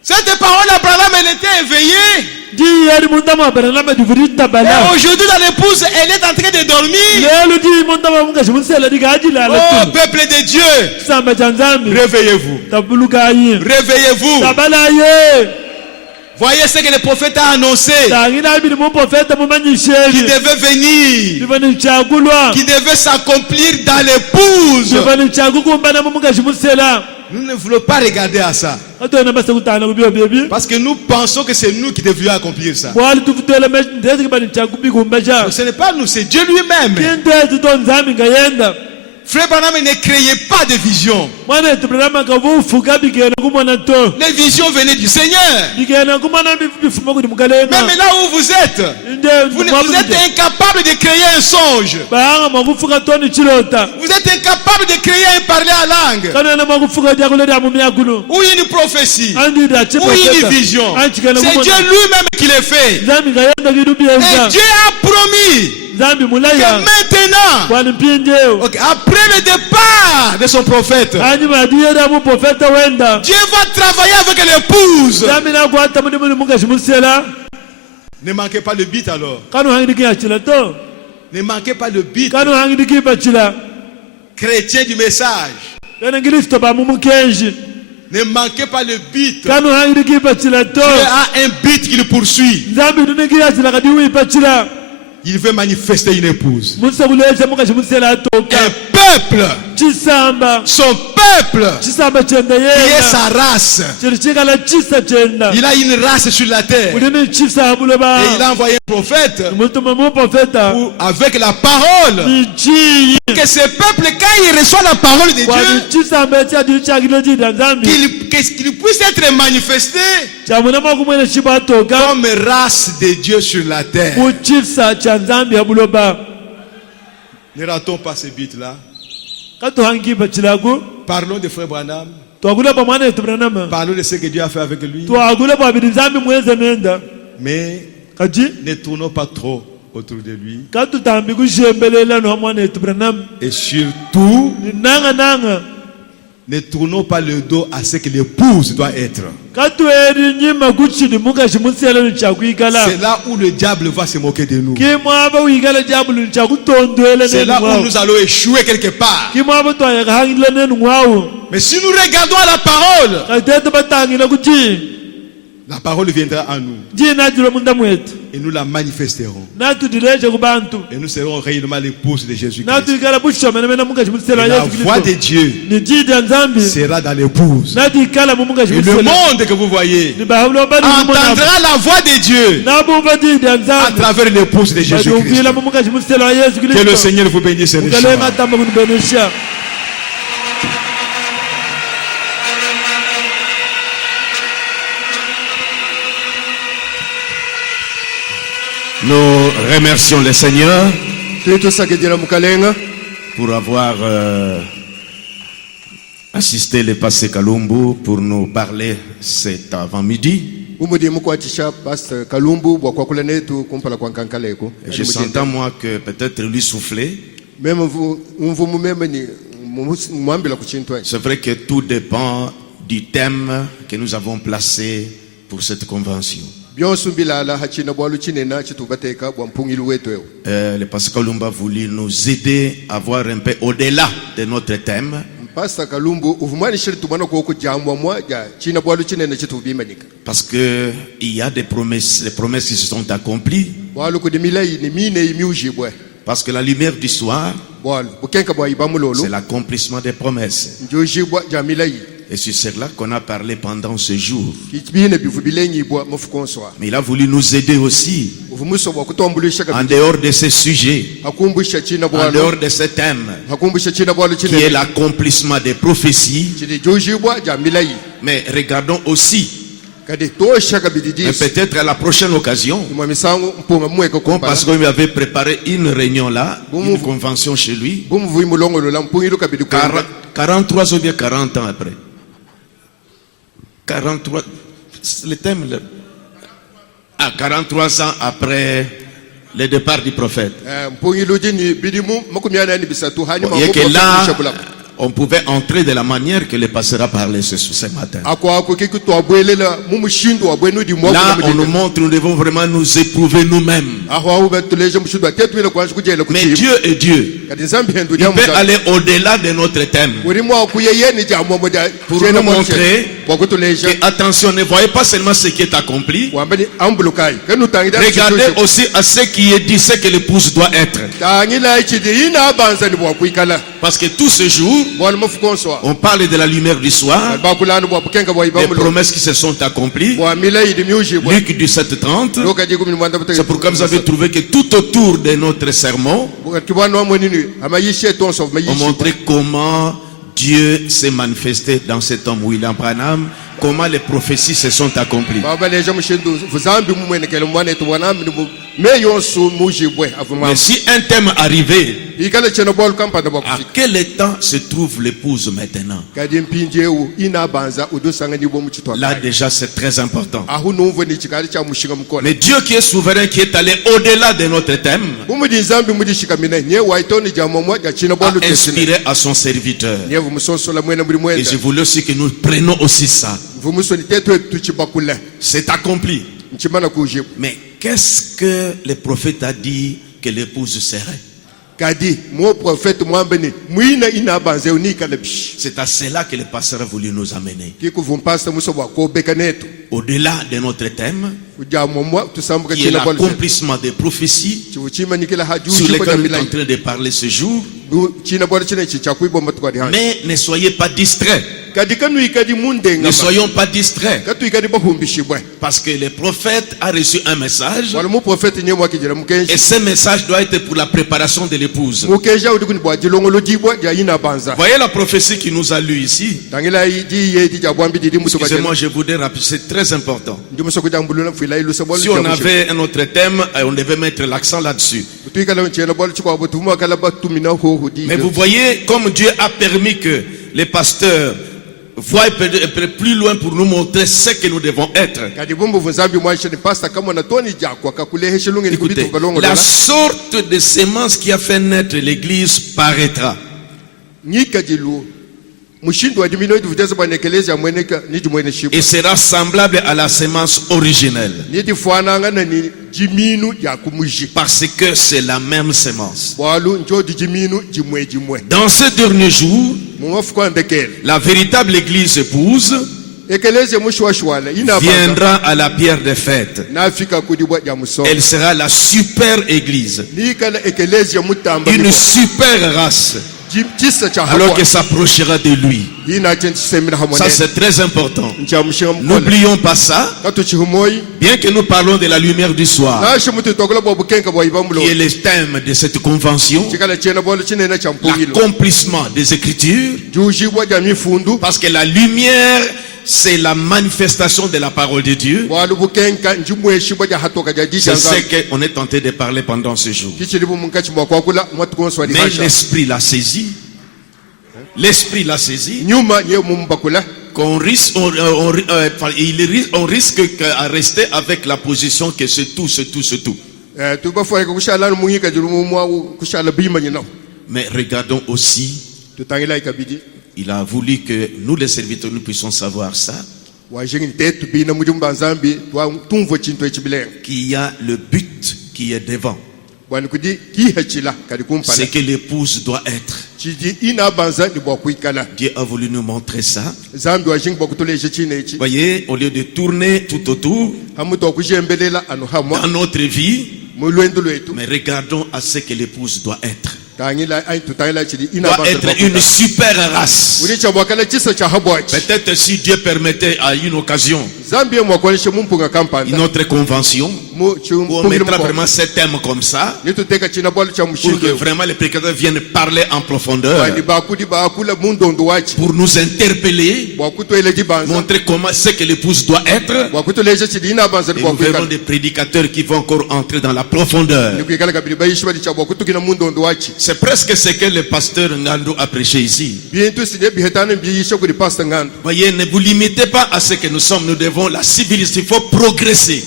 Cette parole d'Abraham, elle était éveillée. Et aujourd'hui dans l'épouse, elle est en train de dormir. Oh peuple de Dieu, réveillez-vous. Réveillez-vous. Voyez ce que le prophète a annoncé. Qui devait venir. Qui devait s'accomplir dans l'épouse. Nous ne voulons pas regarder à ça. Parce que nous pensons que c'est nous qui devions accomplir ça. Ce n'est pas nous, c'est Dieu lui-même. Frère Branham ne créait pas de vision. Les visions venaient du Seigneur. Même là où vous êtes, vous êtes incapable de créer un songe. Vous êtes incapable de créer un parler en langue. Ou une prophétie. Ou une vision. C'est Dieu lui-même qui le fait. Et Dieu a promis que maintenant, après le départ de son prophète, Dieu va travailler avec l'épouse. Ne manquez pas le beat alors. Ne manquez pas le beat. Chrétien du message. Ne manquez pas le beat. Dieu a un beat qui le poursuit. Il veut manifester une épouse. Un peuple. Son peuple. Qui est sa race. Il a une race sur la terre. Et il a envoyé un prophète. Avec la parole. Que ce peuple, quand il reçoit la parole de Dieu, qu'il puisse être manifesté comme race de Dieu sur la terre. Ne ratons pas ce but là. Parlons de frère Branham. Parlons de ce que Dieu a fait avec lui. Mais ne tournons pas trop autour de lui. Et surtout, ne tournons pas le dos à ce que l'épouse doit être. C'est là où le diable va se moquer de nous. C'est là où nous allons échouer quelque part. Mais si nous regardons à la parole viendra à nous. Et nous la manifesterons. Et nous serons réellement l'épouse de Jésus-Christ. La voix de Dieu sera dans l'épouse. Et le monde que vous voyez entendra la voix de Dieu à travers l'épouse de Jésus-Christ. Que le Seigneur vous bénisse richement. Nous remercions le Seigneur pour avoir assisté le pasteur Kalumbu pour nous parler cet avant-midi. Je sentais moi que peut-être lui souffler. C'est vrai que tout dépend du thème que nous avons placé pour cette convention. Le pasteur Kalumba a voulu nous aider à voir un peu au-delà de notre thème. Parce que il y a des promesses, les promesses qui se sont accomplies. Parce que la lumière du soir, c'est l'accomplissement des promesses. Et c'est cela qu'on a parlé pendant ce jour. Mais il a voulu nous aider aussi, en dehors de ce sujet, en dehors de ce thème, qui est l'accomplissement des prophéties. Mais regardons aussi, mais peut-être à la prochaine occasion, parce qu'on lui avait préparé une réunion là, une convention chez lui, 43 ou bien 40 ans après. 43, le thème, 43 ans après le départ du prophète. Et que là, on pouvait entrer de la manière que le pasteur a parlé ce matin. Là, on nous montre, nous devons vraiment nous éprouver nous-mêmes. Mais Dieu est Dieu. Il peut aller au-delà de notre thème pour nous montrer que, attention, ne voyez pas seulement ce qui est accompli. Regardez aussi à ce qui est dit, ce que l'épouse doit être. Parce que tout ce jour, on parle de la lumière du soir, des promesses qui se sont accomplies. Luc 17:30. C'est pourquoi vous avez trouvé que tout autour de notre sermon, on montrait comment Dieu s'est manifesté dans cet homme William Branham, comment les prophéties se sont accomplies. Mais si un thème arrivait, à quel temps se trouve l'épouse maintenant? Là déjà c'est très important. Mais Dieu qui est souverain, qui est allé au-delà de notre thème, a inspiré à son serviteur. Et je voulais aussi que nous prenions aussi ça. C'est accompli. Mais qu'est-ce que le prophète a dit que l'épouse serait? C'est à cela que le pasteur a voulu nous amener. Au-delà de notre thème, qui est l'accomplissement des prophéties sur lesquelles nous sommes en train de parler ce jour. Mais ne soyez pas distraits. Ne soyons pas distraits. Parce que le prophète a reçu un message. Et ce message doit être pour la préparation de l'épouse. Voyez la prophétie qui nous a lu ici. Excusez-moi, je voudrais rappeler, c'est très important. Si on avait un autre thème, on devait mettre l'accent là-dessus. Mais vous voyez comme Dieu a permis que les pasteurs voit plus loin pour nous montrer ce que nous devons être. Écoutez, la sorte de sémence qui a fait naître l'Église paraîtra. Et sera semblable à la sémence originelle. Parce que c'est la même sémence. Dans ce dernier jour, la véritable Église épouse viendra à la pierre des fêtes. Elle sera la super Église, une super race, alors qu'elle s'approchera de lui. Ça, c'est très important. N'oublions pas ça. Bien que nous parlons de la lumière du soir, qui est le thème de cette convention, l'accomplissement des Écritures, parce que la lumière, c'est la manifestation de la parole de Dieu. C'est ce qu'on est tenté de parler pendant ce jour. Mais l'esprit l'a saisi. L'esprit l'a saisi. On risque à rester avec la position que c'est tout, c'est tout, c'est tout. Mais regardons aussi, il a voulu que nous les serviteurs nous puissions savoir ça, qu'il y a le but qui est devant. C'est que l'épouse doit être. Dieu a voulu nous montrer ça. Voyez, au lieu de tourner tout autour dans notre vie, mais regardons à ce que l'épouse doit être. Doit être une super race. Peut-être si Dieu permettait à une occasion, une autre convention, où on mettra vraiment ce thème comme ça, pour que vraiment les prédicateurs viennent parler en profondeur, pour nous interpeller, montrer comment c'est que l'épouse doit être. Et nous verrons des prédicateurs qui vont encore entrer dans la profondeur. C'est presque ce que le pasteur Ngando a prêché ici. Voyez, ne vous limitez pas à ce que nous sommes. Nous devons la civiliser. Il faut progresser.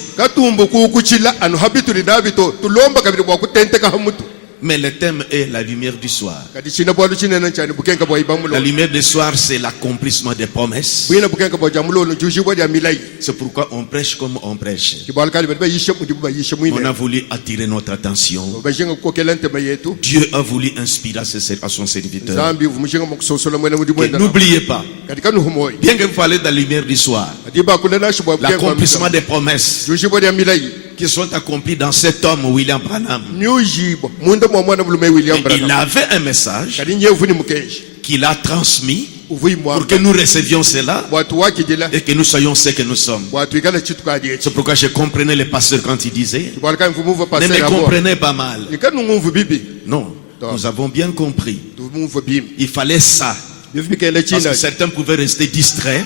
Mais le thème est la lumière du soir. La lumière du soir, c'est l'accomplissement des promesses. C'est pourquoi on prêche comme on prêche. On a voulu attirer notre attention. Dieu a voulu inspirer à son serviteur. N'oubliez pas, bien que vous parlez de la lumière du soir, l'accomplissement des promesses qui sont accomplies dans cet homme, William Branham. Il avait un message qu'il a transmis pour que nous recevions cela et que nous soyons ce que nous sommes. C'est pourquoi je comprenais les pasteurs quand ils disaient ne me comprenez pas mal. Non, nous avons bien compris. Il fallait ça. Parce que certains pouvaient rester distraits.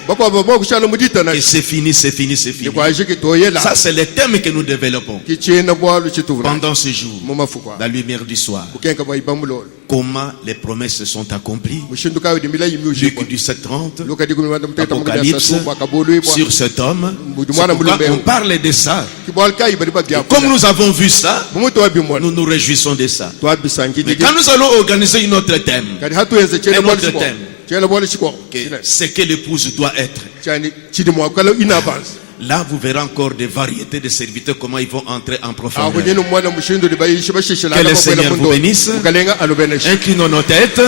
Et c'est fini, c'est fini, c'est fini. Ça, c'est le thème que nous développons pendant ce jour. La lumière du soir. Comment les promesses sont accomplies. Luc 17:30, Apocalypse, sur cet homme. On parle de ça. Comme nous avons vu ça, nous nous réjouissons de ça. Mais quand nous allons organiser un autre thème, c'est que l'épouse doit être. Là, vous verrez encore des variétés de serviteurs, comment ils vont entrer en profondeur. Que le Seigneur vous bénisse. Inclinons nos têtes.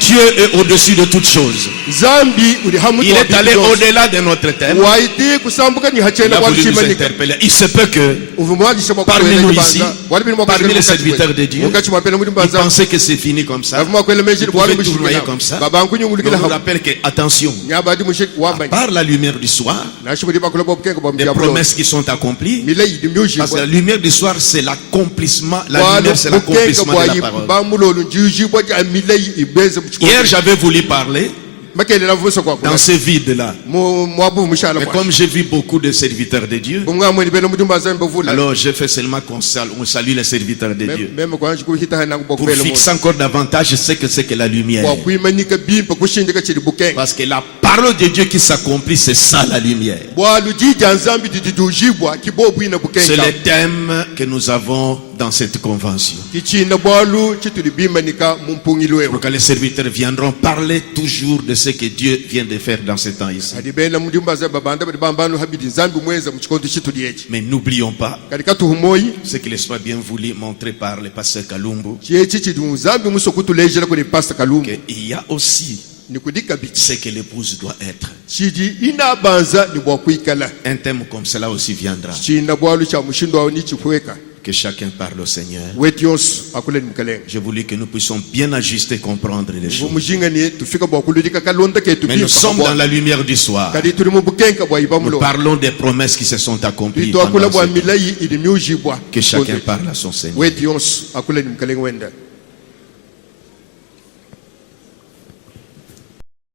Dieu est au-dessus de toutes choses. Il est allé au-delà de notre thème. Il a voulu nous interpeller. Il se peut que parmi nous ici, parmi les serviteurs de Dieu, ils pensaient que c'est fini comme ça. Ils pouvaient tournoyer comme ça. Mais on nous rappelle que, attention, par la lumière du soir, des promesses qui sont accomplies, parce que la lumière du soir, c'est l'accomplissement. La lumière, c'est l'accomplissement de la parole. Hier, j'avais voulu parler dans ce vide-là. Mais comme j'ai vu beaucoup de serviteurs de Dieu, alors je fais seulement qu'on salue les serviteurs de Dieu. Pour fixer encore davantage ce que c'est que la lumière. Parce que la parole de Dieu qui s'accomplit, c'est ça la lumière. C'est le thème que nous avons dans cette convention. Pour que les serviteurs viendront parler toujours de ce que Dieu vient de faire dans ce temps ici. Mais n'oublions pas ce qu'il soit bien voulu montrer par le pasteur Kalumbu, qu'il y a aussi ce que l'épouse doit être. Un thème comme cela aussi viendra. Que chacun parle au Seigneur. Je voulais que nous puissions bien ajuster, comprendre les choses. Mais nous sommes dans la lumière du soir. Nous parlons des promesses qui se sont accomplies. Que chacun parle à son Seigneur.